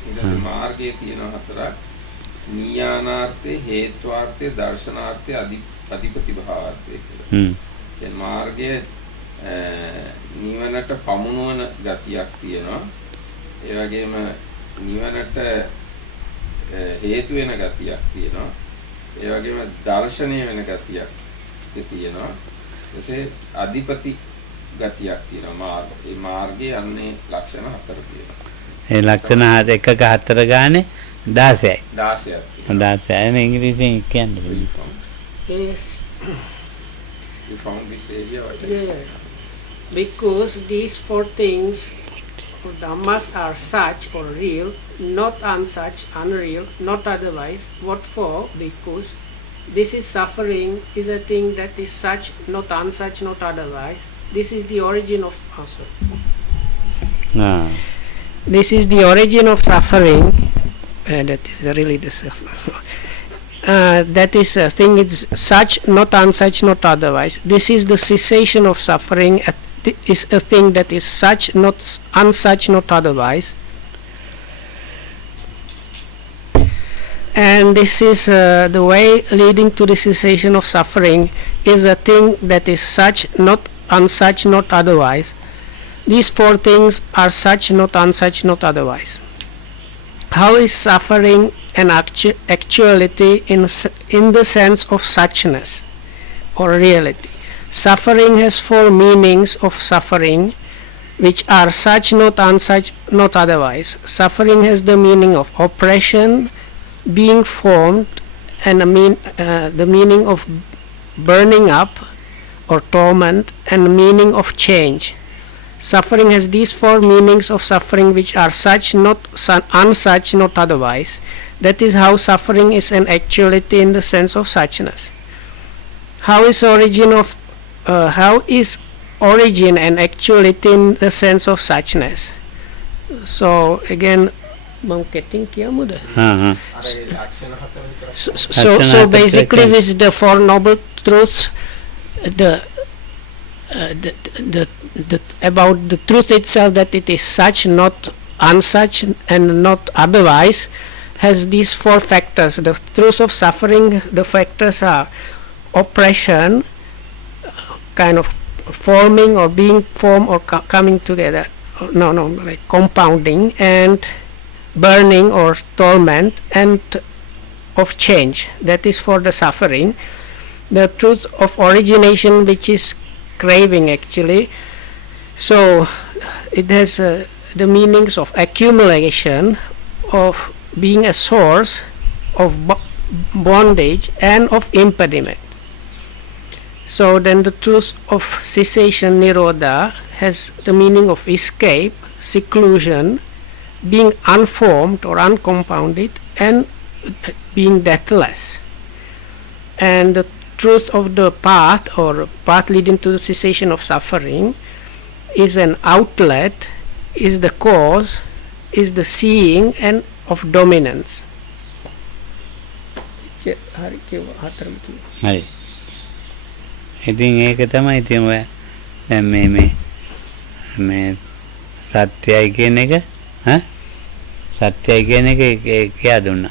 ඊට පස්සේ මාර්ගයේ තියෙන හතරක් නියානාර්ථය, හේත්වාර්ථය, දර්ශනාර්ථය, අධිපති භාවාර්ථය කියලා. ඒ මාර්ගයේ නිවනට පමුණුවන ගතියක් තියෙනවා. ඒ වගේම නිවනට හේතු වෙන ගතියක් තියෙනවා. ඒ වගේම දර්ශනීය වෙන ගතියක් තියෙනවා. එසේ අධිපති ගතියක් තියෙනවා. මේ මාර්ගයේ අන්නේ ලක්ෂණ හතර තියෙනවා. ඒ ලක්ෂණ එකක හතර ගානේ 16යි. 16ක්. 16යි නේ ඉංග්‍රීසියෙන් කියන්නේ. Yes. You found this area? Yeah. Because these four things or dhammas are such or real, not unsuch, unreal, not otherwise. What for? Because this is suffering is a thing that is such, not unsuch, not otherwise. This is the origin of This is the origin of suffering. That is really the suffering. That is a thing is such, not unsuch, not otherwise. This is the cessation of suffering. Is a thing that is such, not unsuch, not otherwise. And this is the way leading to the cessation of suffering is a thing that is such, not unsuch, not otherwise. These four things are such, not unsuch, not otherwise. How is suffering an actuality in the sense of suchness or reality? Suffering has four meanings of suffering, which are such, not unsuch, not otherwise. Suffering has the meaning of oppression, being formed, and the meaning of burning up or torment, and the meaning of change. Suffering has these four meanings of suffering, which are such, not unsuch, not otherwise. That is how suffering is an actuality in the sense of suchness. How is origin and actuality in the sense of suchness? So again, so basically with the Four Noble Truths, the about the truth itself, that it is such, not unsuch and not otherwise, has these four factors. The truth of suffering, the factors are oppression, kind of forming or being formed or coming together, like compounding, and burning or torment, and of change, that is for the suffering. The truth of origination, which is craving actually, so it has the meanings of accumulation, of being a source, of bondage, and of impediment. So then the truth of cessation, nirodha, has the meaning of escape, seclusion, being unformed or uncompounded, and being deathless. And the truth of the path, or path leading to the cessation of suffering, is an outlet, is the cause, is the seeing, and of dominance. හරි. ඉතින් ඒක තමයි ඉතින් ඔය දැන් මේ සත්‍යයි කියන එක සත්‍යයි කියන එක කියා දුන්නා.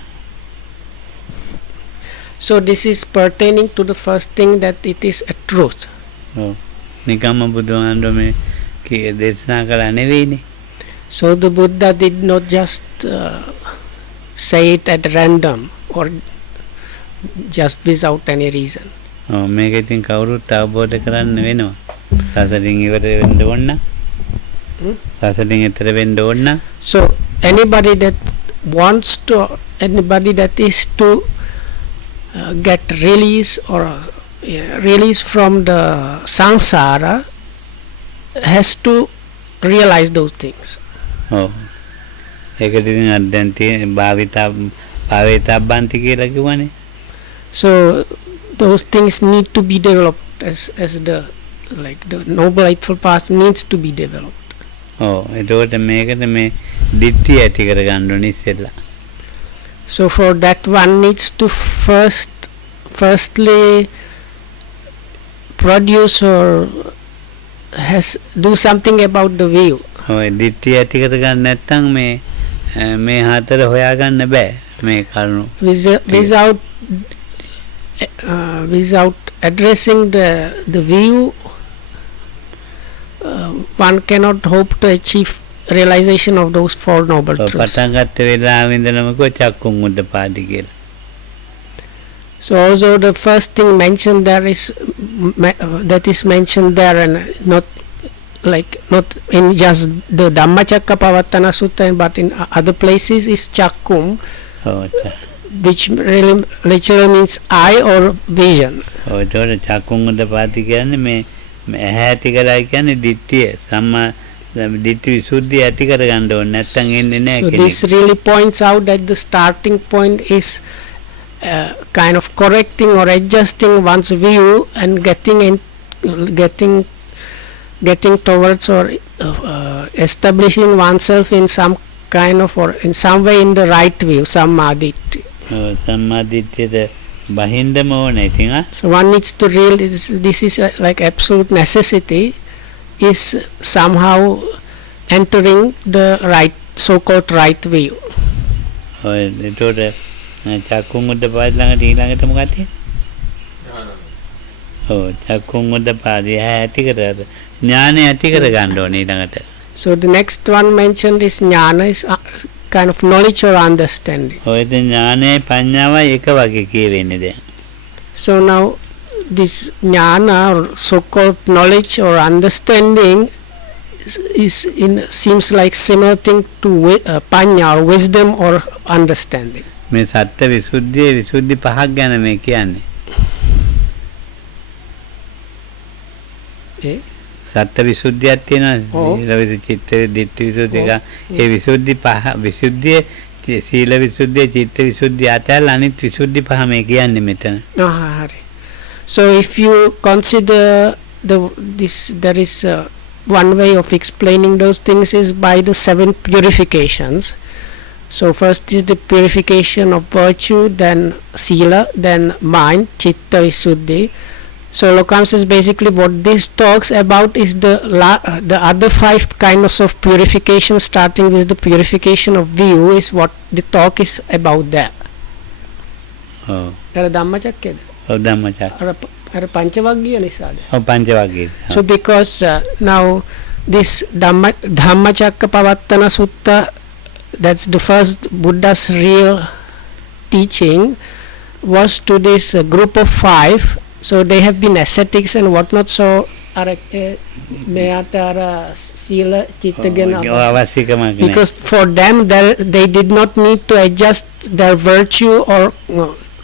So this is pertaining to the first thing, that it is a truth. ඔව්. නිකම්ම බුදුහාමුදුරුවෝ මේ දේශනා කළා නෙවෙයිනේ. So the Buddha did not just say it at random or just without any reason. ඔව් මේක ඉතින් කවුරුත් අවබෝධ කරන්න වෙනවා. සසරින් ඉවර වෙන්න ඕන නම් සසරින් ඈතර වෙන්න ඕන නම් So anybody that wants to, anybody that is to get release or release from the samsara has to realize those things. ඔව් ඒක ඉතින් අද්දන් තියෙන භාවිතාබ්බන්ති කියලා කිව්වනේ. So those things need to be developed as the, like the noble eightfold path needs to be developed. ඔව් එතකොට මේකට මේ දිට්ඨිය ඇති කරගන්න ඕනේ ඉස්සෙල්ලා. So for that one needs to firstly produce or do something about the view. ඔය දිට්ඨිය ඇති කරගන්න නැත්නම් මේ හතර හොයාගන්න බෑ මේ කරුණු. Without addressing the view, one cannot hope to achieve realization of those four noble truths. පටන් ගත්ත වෙලාවෙ ඉඳලම කො චක්කුම් උද්දපාදි කියලා. So also the first thing mentioned there is that is mentioned there, and not in just the Dhammacakkappavattana Sutta, but in other places, is chakkum, which really literally means eye or vision. ඔව් ඒතකොට චක්කුම් උද්දපාදි කියන්නේ මේ ඇහැ ඇති කරයි කියන්නේ දිට්ඨිය සම්මා දිට්ඨි විසුද්ධිය ඇති කරගන්න ඕනේ නැත්නම් එන්නේ නැහැ So කෙනෙක්. this really points out that the starting point is kind of correcting or adjusting one's view and getting towards or establishing oneself in some kind of, or in some way, in the right view, samadhitti. සම්මා දිට්ඨියට බහින්දම ඕනේ ඉතින් So one needs to realize this is like absolute necessity, is somehow entering the right, so-called right view. ඔය ඒතකොට චක්කුම් උද්දපාදි ළඟට ඊළඟට මොකක්ද තියෙන්නේ? ඔව් චක්කුම් උද්දපාදි ඇති කරද ඥානය ඇති කරගන්න ඕනේ ඊළඟට. So the next one mentioned is jnana, is kind of knowledge or understanding. ඔය ඉතින් ඥානයයි පඤ්ඤාවයි එක වගේ කියවෙන්නේ දැන්. So now this jnana, or so-called knowledge or understanding, seems like similar thing to panya, or wisdom or understanding. මේ සත්‍ය විසුද්ධියේ විසුද්ධි පහක් ගැන මේ කියන්නේ. සත්‍ය විසුද්ධියක් තියෙනවා. සීල චිත්ත දිට්ඨි විසුද්ධි එක. ඒ විසුද්ධි පහ විසුද්ධියේ සීල විසුද්ධිය චිත්ත විසුද්ධිය අතර අනිත් විසුද්ධි පහ මේ කියන්නේ මෙතන. හරි. So if you consider there is one way of explaining those things is by the 7 purifications. So first is the purification of virtue, then sila, then mind, chitta visuddhi, So Lokam says basically what this talks about is the other 5 kinds of purification, starting with the purification of view, is what the talk is about there. ඔව්. අර ධම්මචක්කේද? ඔව් ධම්මචක්ක. අර පංචවග්ගීය නිසාද? ඔව් පංචවග්ගීය. So because now this Dhammacakkappavattana Sutta, that's the first Buddha's real teaching, was to this group of 5. So they have been ascetics and whatnot. So මෙයාට අර සීල චිත්ත ගැන අවශ්‍යකමක් නැහැ. Because for them they did not need to adjust their virtue or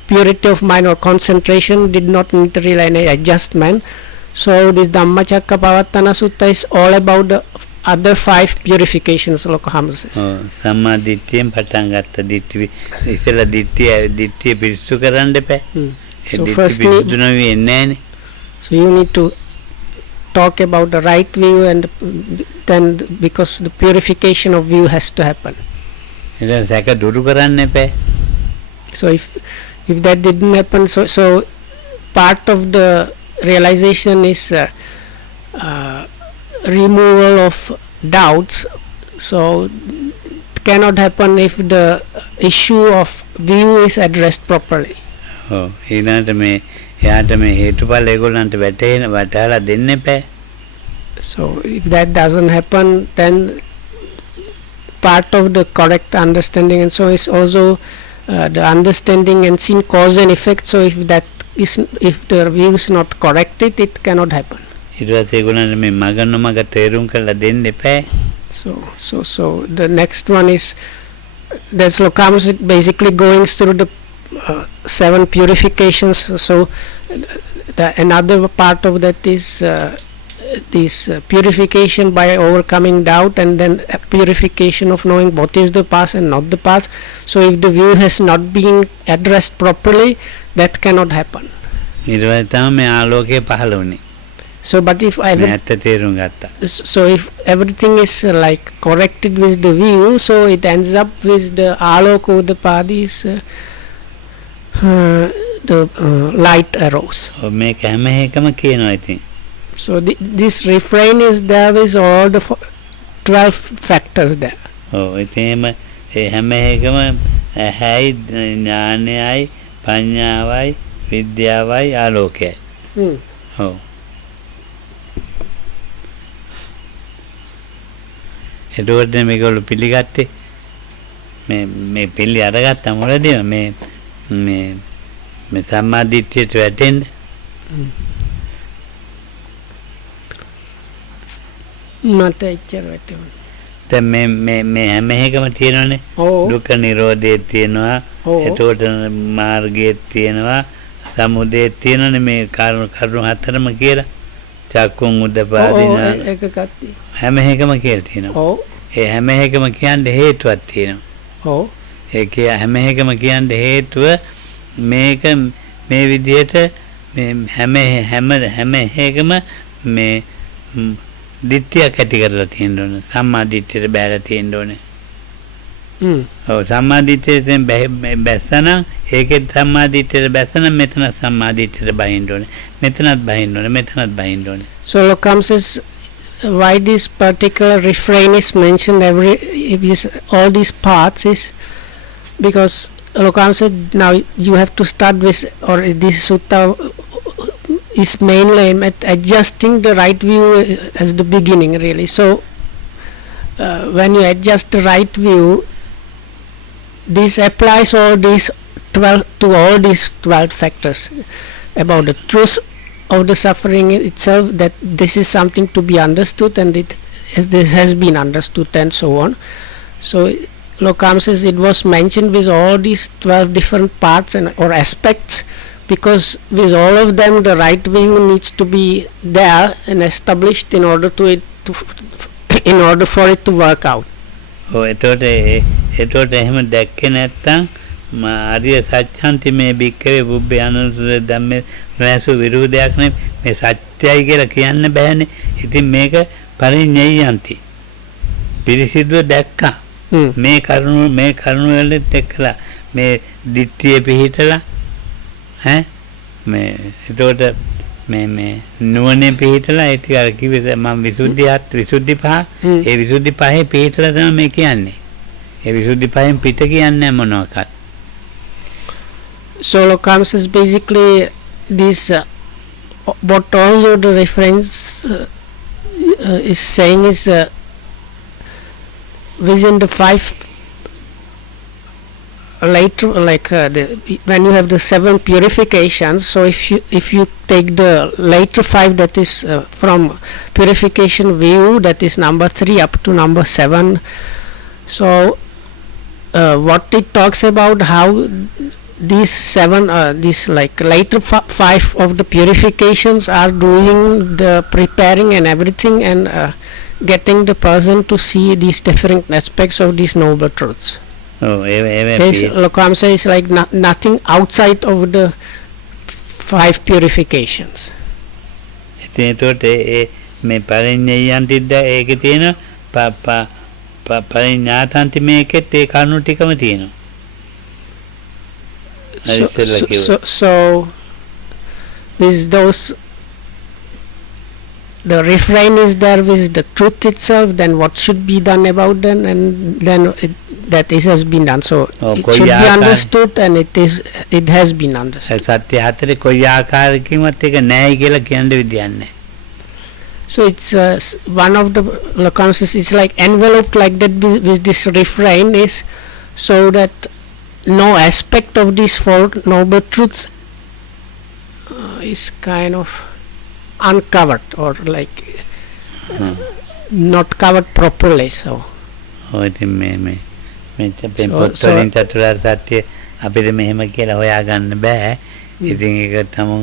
purity of mind or concentration, did not need really any adjustment. So this Dhammacakkappavattana Sutta is all about the other 5 purifications, Lokahama says. සම්මා දිට්ඨියෙන් පටන් ගත්ත දිට්ඨි ඉතල දිට්ඨිය පිරිසුදු කරන්න එපා. So first so you need to talk about the right view, and then because the purification of view has to happen. එතන සැක දුරු කරන්න එපා. So if that didn't happen, so part of the realization is removal of doubts. So it cannot happen if the issue of view is addressed properly. ඔව් ඊළඟට මේ එයාට මේ හේතුඵල ඒගොල්ලන්ට වටහලා දෙන්න එපා. So if that doesn't happen, then part of the correct understanding, and so is also the understanding and seeing cause and effect. So if the view is not corrected, it cannot happen. ඊට පස්සේ ඒගොල්ලන්ට මේ මග නොමග තේරුම් කරලා දෙන්න එපා. So the next one is that's Lokama basically going through the 7 purifications. So another part of that is this purification by overcoming doubt, and then a purification of knowing what is the path and not the path. So if the view has not been addressed properly, that cannot happen. ඊට පස්සේ තමයි මේ ආලෝකය පහළ වුනේ. So but if තේරුම් ගත්තා. So if everything is like corrected with the view, so it ends up with the aloka udapadis, the light arrows. මේක හැම එකම කියනවා ඉතින්. So this refrain is there with all the 12 factors there. ඔව් ඉතින් ඒ හැම එකම ඇහැයි ඥානයයි පඤ්ඤාවයි විද්‍යාවයි ආලෝකයයි. ඔව්. එතකොට මේගොල්ලෝ පිළිගත්තේ මේ පිළි අරගත්ත මොකද මේ සම්මා දිට්ඨියට වැටෙන්න. මට එච්චර වැටෙන්නේ. දැන් මේ හැම එකම තියෙනවනේ. දුක්ඛ නිරෝධය තියෙනවා. එතකොට මාර්ගය තියෙනවා. සමුදය තියෙනවනේ මේ කරුණු 4ම කියලා. චක්කුන් උද්දපාදිනා ඒක කත්ති. හැම එකම කියලා තියෙනවා. ඔව්. ඒ හැම එකම කියන්නේ හේතුවක් තියෙනවා. ඔව්. ඒකේ හැම එකම කියන්නේ හේතුව මේක මේ විදිහට මේ හැම එකම මේ දිට්ඨියක් ඇති කරලා තියෙන්න ඕනේ. සම්මා දිට්ඨියට බැහැලා තියෙන්න ඕනේ. ඔව් සම්මා දිට්ඨියෙන් බැස්සනම් ඒකෙත් සම්මා දිට්ඨියට බැස්සනම් මෙතන සම්මා දිට්ඨියට බහින්න ඕනේ. මෙතනත් බහින්න ඕනේ. මෙතනත් බහින්න ඕනේ. So Lokam says why this particular refrain is mentioned all these parts is because Lokam said now you have to start with, or this sutta is mainly aimed at adjusting the right view as the beginning really. So when you adjust the right view, this applies all these 12 factors about the truth of the suffering itself, that this is something to be understood, and this has been understood, and so on. So Lokam says it was mentioned with all these 12 different parts or aspects, because with all of them the right view needs to be there and established in order for it to work out. ඔව් එතකොට එහෙම දැක්කේ නැත්තම් ආර්ය සත්‍යන්ති මේ බික්කවේ බුබ්බේ අනුසුද ධම්මේ නැසු විරුද්ධයක් නේ මේ සත්‍යයි කියලා කියන්න බෑනේ. ඉතින් මේක පරිඤ්ඤයන්ති පිරිසිදුව දැක්කා. මේ කරුණ වලත් එක්කලා මේ දිට්ඨිය පිහිටලා මේ එතකොට මේ නුවණේ පිහිටලා ඒ ටික අර කිව්වේ මම විසුද්ධි පහ ඒ විසුද්ධි පහේ පිහිටලා තමයි මේ කියන්නේ. ඒ විසුද්ධි පහෙන් පිට කියන්නේ මොනවාක්වත්. So Lokams is basically this what also the reference is saying is within the five later when you have the seven purifications, so if you take the later five, that is from purification view, that is number 3 up to number 7, so what it talks about how these seven these like later five of the purifications are doing the preparing and everything, and getting the person to see these different aspects of these noble truths. This Lokamsa is like nothing outside of the five purifications. එතකොට මේ පරිඤ්ඤයන්තිද්ද ඒකේ තියෙන පරිඤ්ඤාතන්ති මේකෙත් ඒ කරුණු ටිකම තියෙනවා. So with those, the refrain is there with the truth itself, then what should be done about them, and then that has been done. So it should be understood, and it has been understood. සත්‍ය හතරේ කොයි ආකාරයකින්වත් එක නැහැ කියලා කියන්න විදියක් නැහැ. So it's one of the Lokams is like enveloped like that with this refrain, is so that no aspect of these four noble truths is kind of uncovered or like not covered properly. So ඉතින් මේ පොත්වලින් චතුරාර්ය සත්‍ය අපිට මෙහෙම කියලා හොයාගන්න බෑ. ඉතින් ඒක තමයි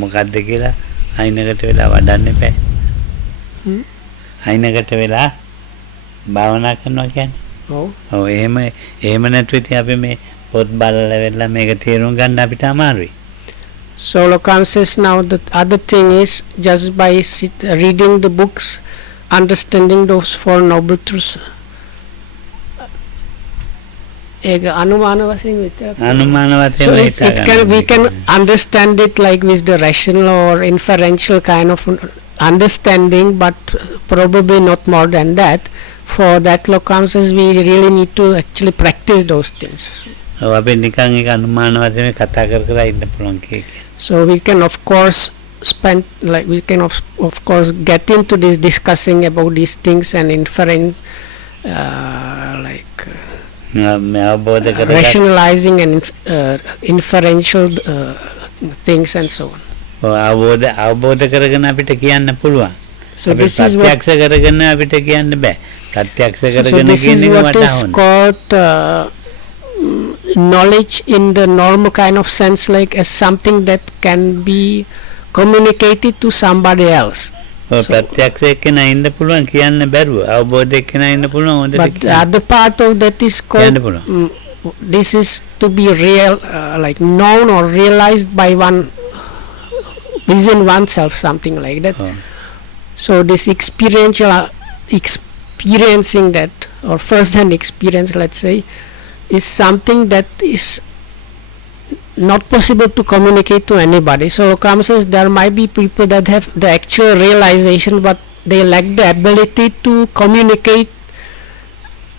මොකද්ද කියලා අයිනකට වෙලා වඩන්න එපා. අයිනකට වෙලා භාවනා කරනවා කියන්නේ. ඔව් එහෙම නැත්නම් ඉතින් අපි මේ පොත් බලලා වෙලා මේක තේරුම් ගන්න අපිට අමාරුයි. So Lokam says now the other thing is just by reading the books, understanding those four noble truths. So we can understand it like with the rational or inferential kind of understanding, but probably not more than that. For that Lokam says we really need to actually practice those things. So we can of course of course get into this discussing about these things and inferring rationalizing and inferential things and so on. So this is what is called knowledge in the normal kind of sense, like as something that can be communicated to somebody else. But the other part of that is called this is to be real, like known or realized by one within oneself, something like that. So this experiencing that, or first-hand experience, let's say, is something that is not possible to communicate to anybody. So Lokam says there might be people that have the actual realization, but they lack the ability to communicate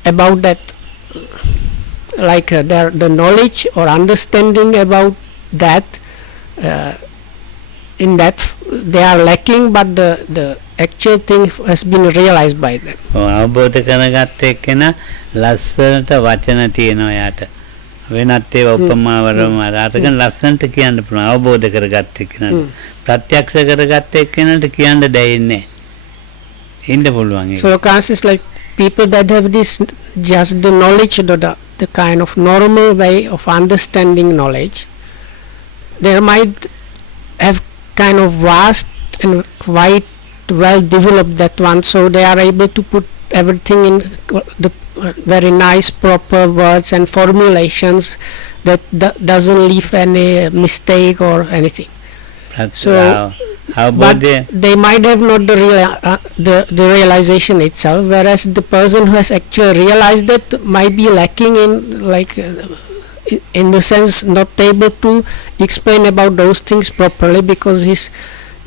about that, like the knowledge or understanding about that. In that they are lacking, but the actual thing has been realized by them. වෙනත් ඒවා උපමාවරම අරගෙන ලස්සනට කියන්න පුළුවන් අවබෝධ කරගත්ත එක්කනට ප්‍රත්‍යක්ෂ කරගත්ත එක්කනට කියන්න දෙන්නේ ඉන්න පුළුවන් ඒක. So conscious like people that have this just the knowledge, the kind of normal way of understanding knowledge, they might have kind of vast and quite well developed that one, so they are able to put everything in the very nice proper words and formulations that doesn't leave any mistake or anything. So but they might have not the realization itself, whereas the person who has actually realized that might be lacking in like in the sense not able to explain about those things properly because his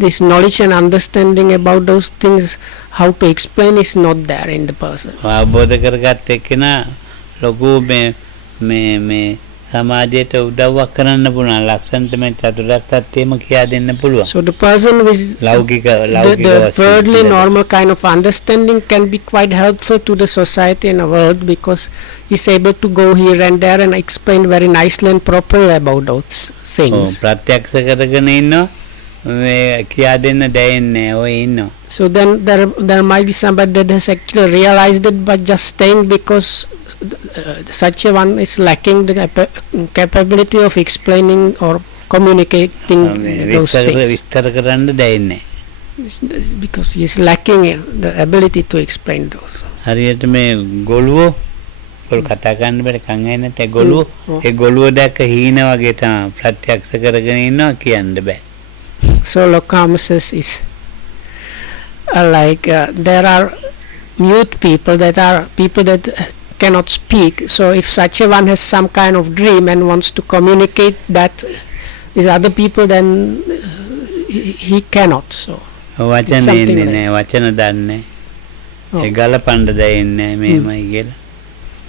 this knowledge and understanding about those things how to explain is not there in the person. අවබෝධ කරගත් එක්කෙනා ලොකු මේ සමාජයට උදව්වක් කරන්න පුළුවන් ලස්සනට මේ චතුරාර්ය සත්‍යම කියා දෙන්න පුළුවන්. So the person with ලෞකික the worldly normal kind of understanding can be quite helpful to the society and the world because he's able to go here and there and explain very nicely and properly about those things. ප්‍රත්‍යක්ෂ කරගෙන ඉන්නවා මේ කියා දෙන්න දැනෙන්නේ ඔය ඉන්නවා. So then there might be somebody that has actually realized it but just staying because such a one is lacking the capability of explaining or communicating those things. විස්තර කරන්න දැනෙන්නේ. Because he is lacking the ability to explain those. හරියට මේ ගොළුව කතා කරන්න බැරි කන් ඇයි නැත්නම් ගොළුව ඒ ගොළුව දැක්ක හීන වගේ තමයි ප්‍රත්‍යක්ෂ කරගෙන ඉන්නවා කියන්න බෑ. So locamuses is like there are mute people that cannot speak. So if such a one has some kind of dream and wants to communicate that with other people, then he cannot. So වචන එන්නේ නැහැ වචන දන්නේ ඒ ගලපන්න දෙන්නේ මේමයි කියලා.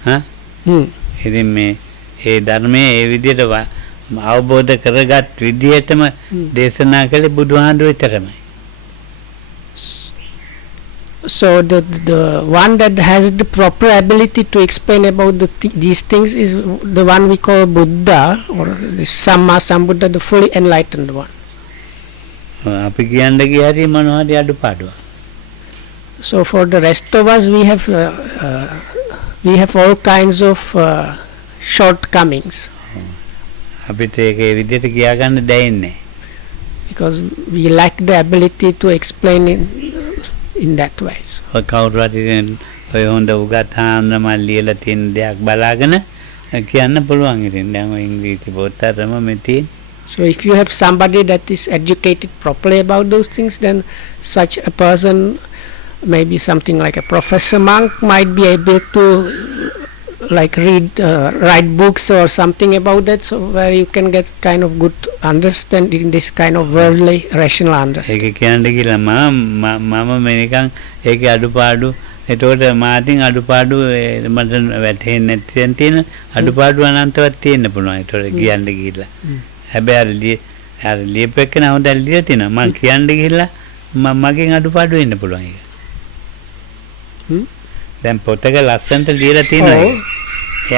හා ඉතින් මේ ඒ ධර්මයේ ඒ විදිහට අවබෝධ කරගත් විදිහටම දේශනා කළේ බුදුහාඳුර විතරමයි. So the one that has the proper ability to explain about these things is the one we call Buddha or Samma Sambuddha, the fully enlightened one. අපි කියන්න ගියාදී මොනවද අඩුපාඩුව? So for the rest of us we have all kinds of shortcomings. අපිට ඒක ඒ විදිහට කියා ගන්න දැනෙන්නේ. Because we lack the ability to explain in that way. ඔය කවුරු හරි ඔය හොඳ උගත් ආන්දම ලියලා තියෙන දෙයක් බලාගෙන කියන්න පුළුවන් ඉතින් දැන් ඔය ඉංග්‍රීසි පොත්තරම මේ තියෙන. So if you have somebody that is educated properly about those things, then such a person, maybe something like a Professor Monk, might be able to like write books or something about that, so where you can get kind of good understanding, this kind of worldly rational understanding. ඒක කියන්න කියලා මම මේකන් ඒකේ අඩුපාඩු එතකොට මාතින් අඩුපාඩු මට වැටහෙන්නේ නැති තියෙන අඩුපාඩු අනන්තවත් තියෙන්න පුළුවන් ඒතකොට කියන්න ගිහිල්ලා හැබැයි අර ලියපෙකන හොඳ ලියලා තිනවා මම කියන්න ගිහිල්ලා මගෙන් අඩුපාඩු වෙන්න පුළුවන් ඒක. දැන් පොතක ලස්සනට ලියලා තියෙනවා.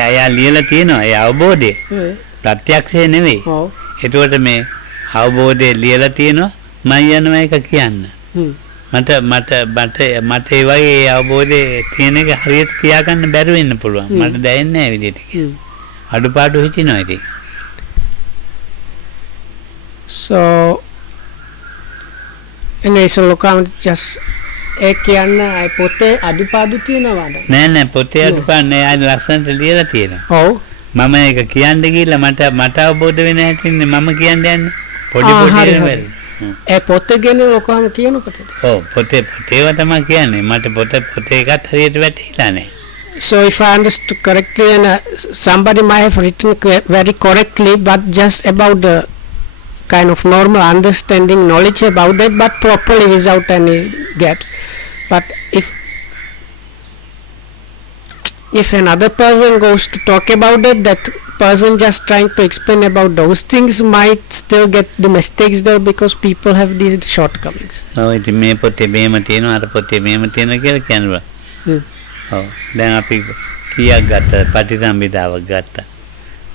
එයා ලියලා තියෙනවා ඒ අවබෝධය. ප්‍රත්‍යක්ෂය නෙවෙයි. ඒතකොට මේ අවබෝධය ලියලා තියෙනවා මම යනවා ඒක කියන්න. මට ඒ වගේ අවබෝධය තියෙන එක හරියට කියා ගන්න බැරි වෙන්න පුළුවන්. මට දැනෙන්නේ නැහැ විදිහට කියන්න. අඩුපාඩු හිතිනවා ඉතින්. So and so look just ඒ කියන්නේ පොතේ අඩුපාඩු තියෙනවද? නෑ පොතේ අඩුපාඩු නෑ අය ලස්සනට ලියලා තියෙනවා. ඔව්. මම ඒක කියන්න ගිහලා මට අවබෝධ වෙන්නේ නැතිනේ මම කියන්නේ පොඩි වෙලාවල්. ඒ පොතේ ගැන ඔකම කියනකොට. ඔව් පොතේව තමයි කියන්නේ මට පොතේ එකත් හරියට වැටහිලා නෑ. So if I understood correctly, and somebody might have written very correctly, but just about the kind of normal understanding, knowledge about that, but properly without any gaps. But if another person goes to talk about it, that person just trying to explain about those things might still get the mistakes there because people have these shortcomings. ඔව් ඉතින් මේ පොතේ මේම තියෙනවා අර පොතේ මේම තියෙනවා කියලා කියනවා. ඔව් දැන් අපි කීයක් ගත්තා පටිසම්භිදාවක් ගත්තා.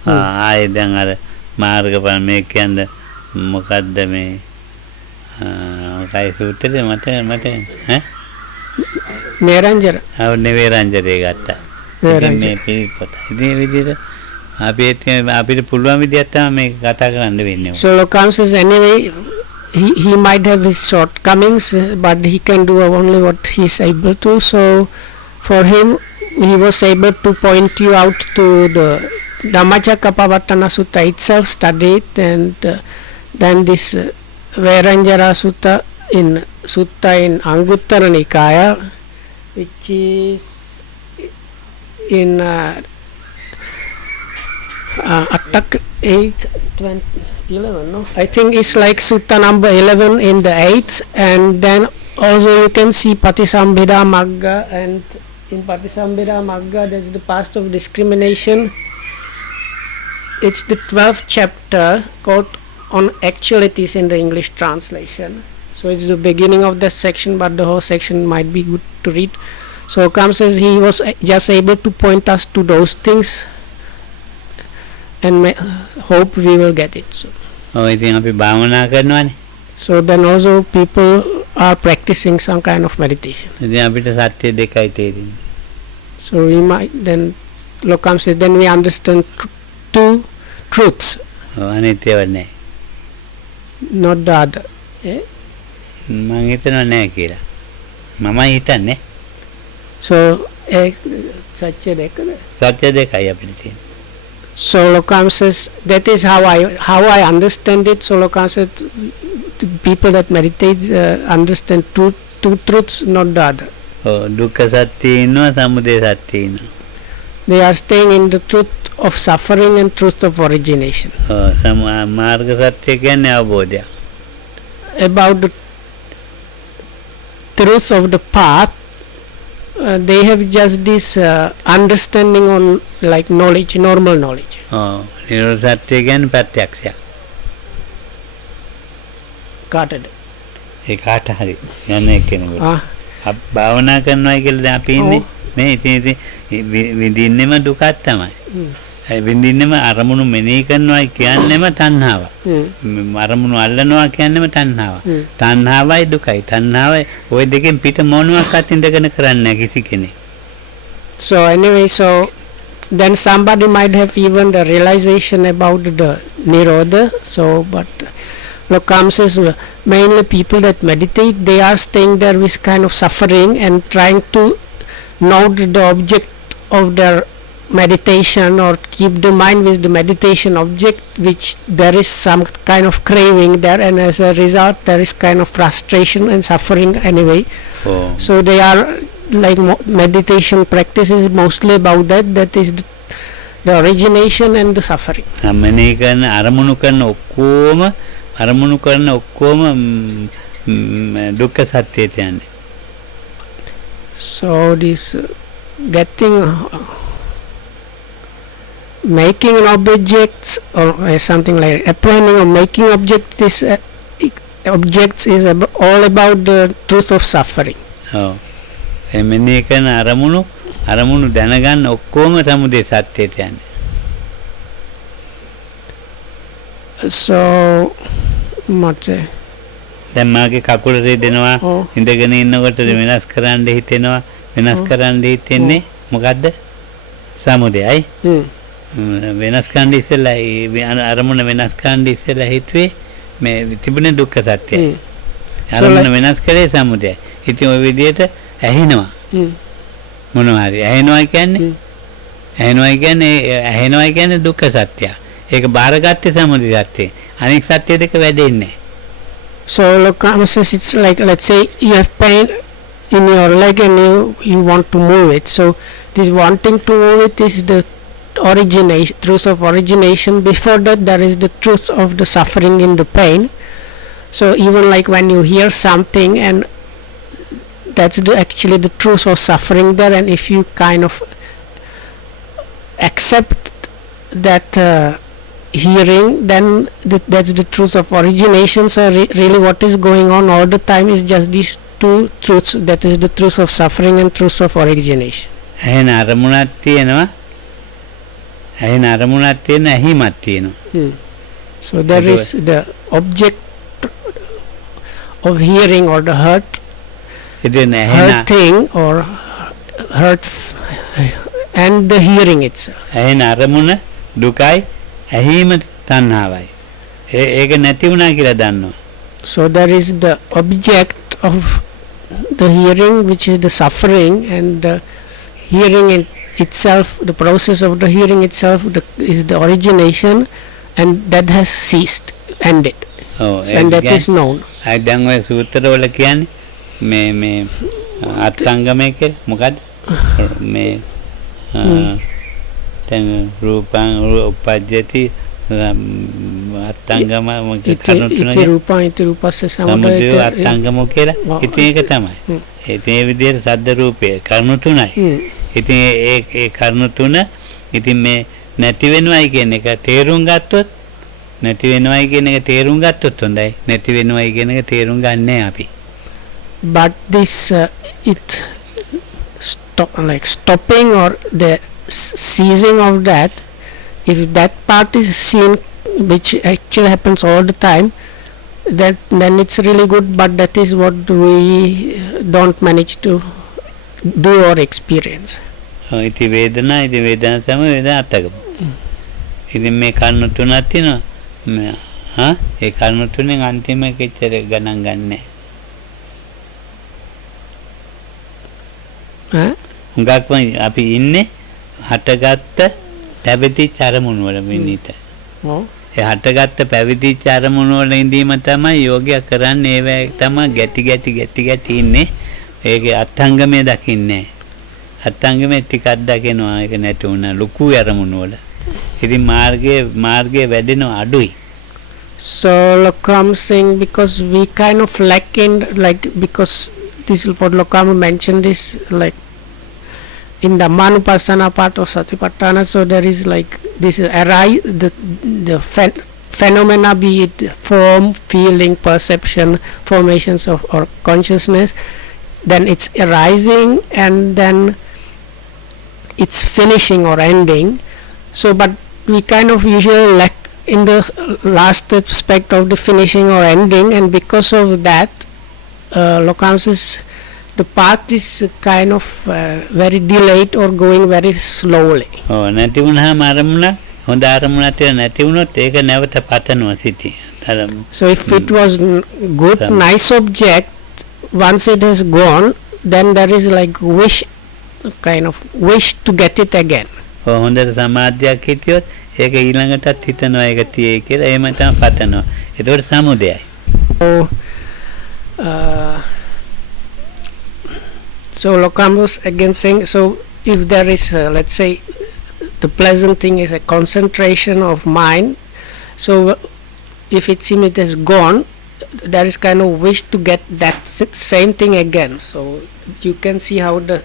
ආයේ දැන් අර මාර්ගඵල මේ කියන්නේ මොකද්ද මේ කයි සූත්‍රේ මට ඈ නේරංජර නෙවේරංජරේ ගත්තා. ඉතින් මේ පොත ඉතින් විදිහට අපිට පුළුවන් විදිහට තමයි මේක කතා කරන්න වෙන්නේ. So Lokam says anyway he might have his shortcomings but he can do only what he is able to. So for him he was able to point you out to the Dhammacakkappavattana Sutta itself, study it, and then this Veranjara Sutta in Anguttara Nikaya, which is in Attack 8, 20, 11, no? I think it's like sutta number 11 in the 8th, and then also you can see Patisambhida Magga, and in Patisambhida Magga there's the past of discrimination. It's the 12th chapter called on actualities in the English translation. So it's the beginning of that section, but the whole section might be good to read. So Kam says he was just able to point us to those things, and hope we will get it. ඔය ඉතින් අපි භාවනා කරනවානේ. So then also people are practicing some kind of meditation. ඉතින් අපිට සත්‍ය දෙකයි තේරෙන්නේ. So we might then, Lokam says, then we understand two truths, අනිත්‍යව නැහැ. not the other. Eh? මම හිතනවා නැහැ කියලා. මමයි හිතන්නේ. So සත්‍ය දෙකද? සත්‍ය දෙකයි අපිට තියෙන්නේ. So Lokam says that is how I understand it. So Lokam said the people that meditate understand two truths, not the other. දුක්ඛ සත්‍ය ඉන්නවා සමුදය සත්‍ය ඉන්නවා. They are staying in the truth of suffering and truth of origination. මාර්ග සත්‍ය කියන්නේ අවබෝධය. About the truth of the path, they have just this understanding on like knowledge, normal knowledge. නිරෝධ සත්‍ය කියන්නේ ප්‍රත්‍යක්ෂයක්. කාටද? ඒ කාට හරි යන්නේ කෙනෙකුට. භාවනා කරනවා කියලා දැන් අපි ඉන්නේ මේ ඉතින් විඳින්නෙම දුකක් තමයි. ඒ විඳින්නෙම අරමුණු මෙනෙහි කරනවා කියන්නේම තණ්හාව. අරමුණු අල්ලනවා කියන්නේම තණ්හාව. තණ්හාවයි දුකයි. තණ්හාවයි ওই දෙකෙන් පිට මොනවාක්වත් ඉඳගෙන කරන්නේ කිසි කෙනෙක්. So anyway, so then somebody might have even the realization about the Nirodha. So but Lokam says mainly people that meditate, they are staying there with kind of suffering and trying to note the object of their meditation or keep the mind with the meditation object, which there is some kind of craving there, and as a result there is kind of frustration and suffering anyway. So they are like meditation practices mostly about that is the origination and the suffering. අරමුණු කරන ඔක්කොම දුක්ඛ සත්‍යයට යන්නේ. So this getting making an objects or something like applying or making objects is all about the truth of suffering. එමෙන්නේ කරන අරමුණු දැනගන්න ඔක්කොම සමුදය සත්‍යයට යන්නේ. So much දැන් මාගේ කකුල රෙදෙනවා ඉඳගෙන ඉන්නකොට වෙනස් කරන්න හිතෙනවා වෙනස් කරන්න හිතෙන්නේ මොකද්ද සමුදයයි වෙනස් කරන්න ඉස්සෙල්ලා අරමුණ වෙනස් කරන්න ඉස්සෙල්ලා හිතුවේ මේ තිබුණේ දුක්ඛ සත්‍යයි අරමුණ වෙනස් කරේ සමුදයයි ඉතින් ওই විදිහට ඇහෙනවා මොනවා හරි ඇහෙනවා කියන්නේ දුක්ඛ සත්‍යය ඒක බාරගත්තේ සමුදය සත්‍යය අනෙක් සත්‍ය දෙක වැඩෙන්නේ. So Lokam says it's like, let's say you have pain in your leg and you want to move it. So this wanting to move it is the origination, truth of origination. Before that there is the truth of the suffering in the pain. So even like when you hear something, and that's actually the truth of suffering there, and if you kind of accept that hearing, then that's the truth of origination. So really what is going on all the time is just these two truths, that is the truth of suffering and truth of origination. එහෙන අරමුණක් තියෙනවා ඇහිමක් තියෙනවා. So there is the object of hearing or the hurt thing or hurt and the hearing itself. එහෙන අරමුණ දුකයි ඇහිම තණ්හාවයි. ඒක නැති වුණා කියලා දන්නවා. So there is the object of the hearing, which is the suffering, and the hearing in itself, the process of the hearing itself is the origination, and that has ceased, ended. And that is known. දැන් ඔය සූත්‍රවල කියන්නේ මේ අත්ංගමයේ මොකද්ද මේ දැන් රූපං උපජ්ජති අත්තංගම කරුණු iti තුනයි rupa iti rupasya සමුදය samudaya අත්තංගමෝ කියලා ඉතින් ඒක තමයි ඉතින් ඒ විදිහට සද්ද රූපය කරුණු තුනයි ඉතින් ඒ කරුණු තුන ඉතින් මේ නැති වෙනවයි කියන එක තේරුම් ගත්තොත් නැති වෙනවයි කියන එක තේරුම් ගත්තොත් හොඳයි නැති වෙනවයි කියන එක තේරුම් ගන්නෑ අපි but this it stopping or the ceasing of that, if that part is seen, which actually happens all the time, then it's really good, but that is what we don't manage to do or experience. ඉතින් වේදනා සම වේදනා අත්තගම ඉතින් මේ කරුණු තුනක් තියෙනවා ඒ කරුණු තුනෙන් අන්තිම කෙච්චර ගණන් ගන්නෑ හුඟක්ම අපි ඉන්නේ හටගත්ත පැවිදිච්ච අරමුණු වල විනිත. ඒ හටගත්ත පැවිදිච්ච අරමුණු වල ඉඳීම තමයි යෝගය කරන්නේ. ඒවැ තමයි ගැටි ඉන්නේ. ඒකේ අත්ංගමේ දකින්නේ. අත්ංගමේ ටිකක් දකිනවා. ඒක නැති වුණා ලুকু අරමුණු වල. ඉතින් මාර්ගයේ වැඩෙන අඩුයි. So Lokam saying because we kind of lack in because this is what Lokam mentioned this in the Manupassana part of Satipatthana, so there is this arise the phenomena, be it form, feeling, perception, formations of or consciousness, then it's arising and then it's finishing or ending. So but we kind of usually lack in the last aspect of the finishing or ending, and because of that Lokam says the path is kind of very delayed or going very slowly. නැති වුණාම අරමුණ හොඳ අරමුණක් නැති වුණොත් ඒක නැවත පතනවා සිටි. So if it was good nice object, once it has gone, then there is kind of wish to get it again. හොඳට සමාධියක් හිටියොත් ඒක ඊළඟටත් හිතනවා ඒක තියෙයි කියලා එහෙම තමයි පතනවා. ඒකට සමුදයයි. So Lokam was again saying, so if there is let's say the pleasant thing is a concentration of mind, so if it seems it has gone, there is kind of wish to get that same thing again. So you can see how the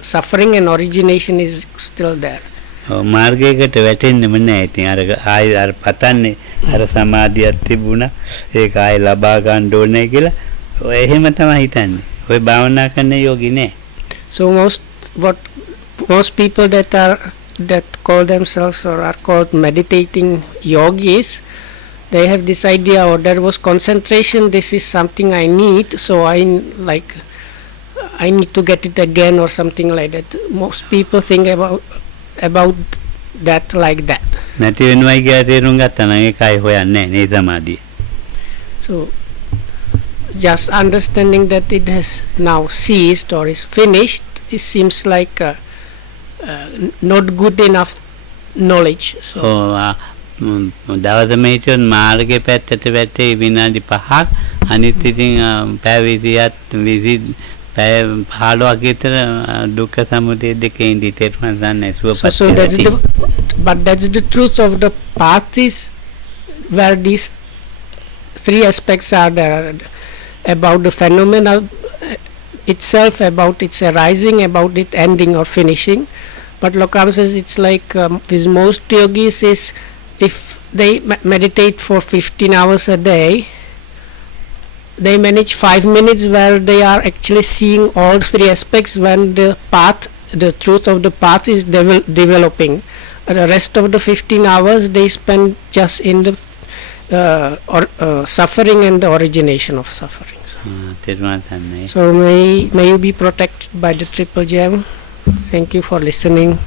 suffering and origination is still there. මාර්ගයකට වැටෙන්නෙම නැහැ. ඉතින් අර පතන්නේ අර සමාධියක් තිබුණා ඒක ආයෙ ලබා ගන්න ඕනේ කියලා එහෙම තමයි හිතන්නේ. ඔය භාවනා කරන යෝගී නෑ. So most people that call themselves or are called meditating yogis, they have this idea, or there was concentration, this is something I need, so I need to get it again or something like that. Most people think about that like that. නැති වෙනවයි කියලා තේරුම් ගත්තා නම් ඒකයි හොයන්නේ නේ සමාධිය. So just understanding that it has now ceased or is finished, it seems like not good enough knowledge. So දවසම හිටියොත් මාර්ගේ පැත්තට වැටේ විනාඩි 5ක් අනිත් ඉතින් පැවිදියත් පැය 15ක් විතර දුක්ඛ සමුදය දෙකේ ඉඳි තේරුම් ගන්න සුවපත්. So that's the truth of the path, is where these three aspects are there, about the phenomena itself, about its arising, about it ending or finishing. But Lokam says it's with most yogis is if they meditate for 15 hours a day, they manage 5 minutes where they are actually seeing all three aspects when the truth of the path is developing. The rest of the 15 hours they spend just in the suffering and the origination of suffering. So may you be protected by the Triple Gem. Thank you for listening.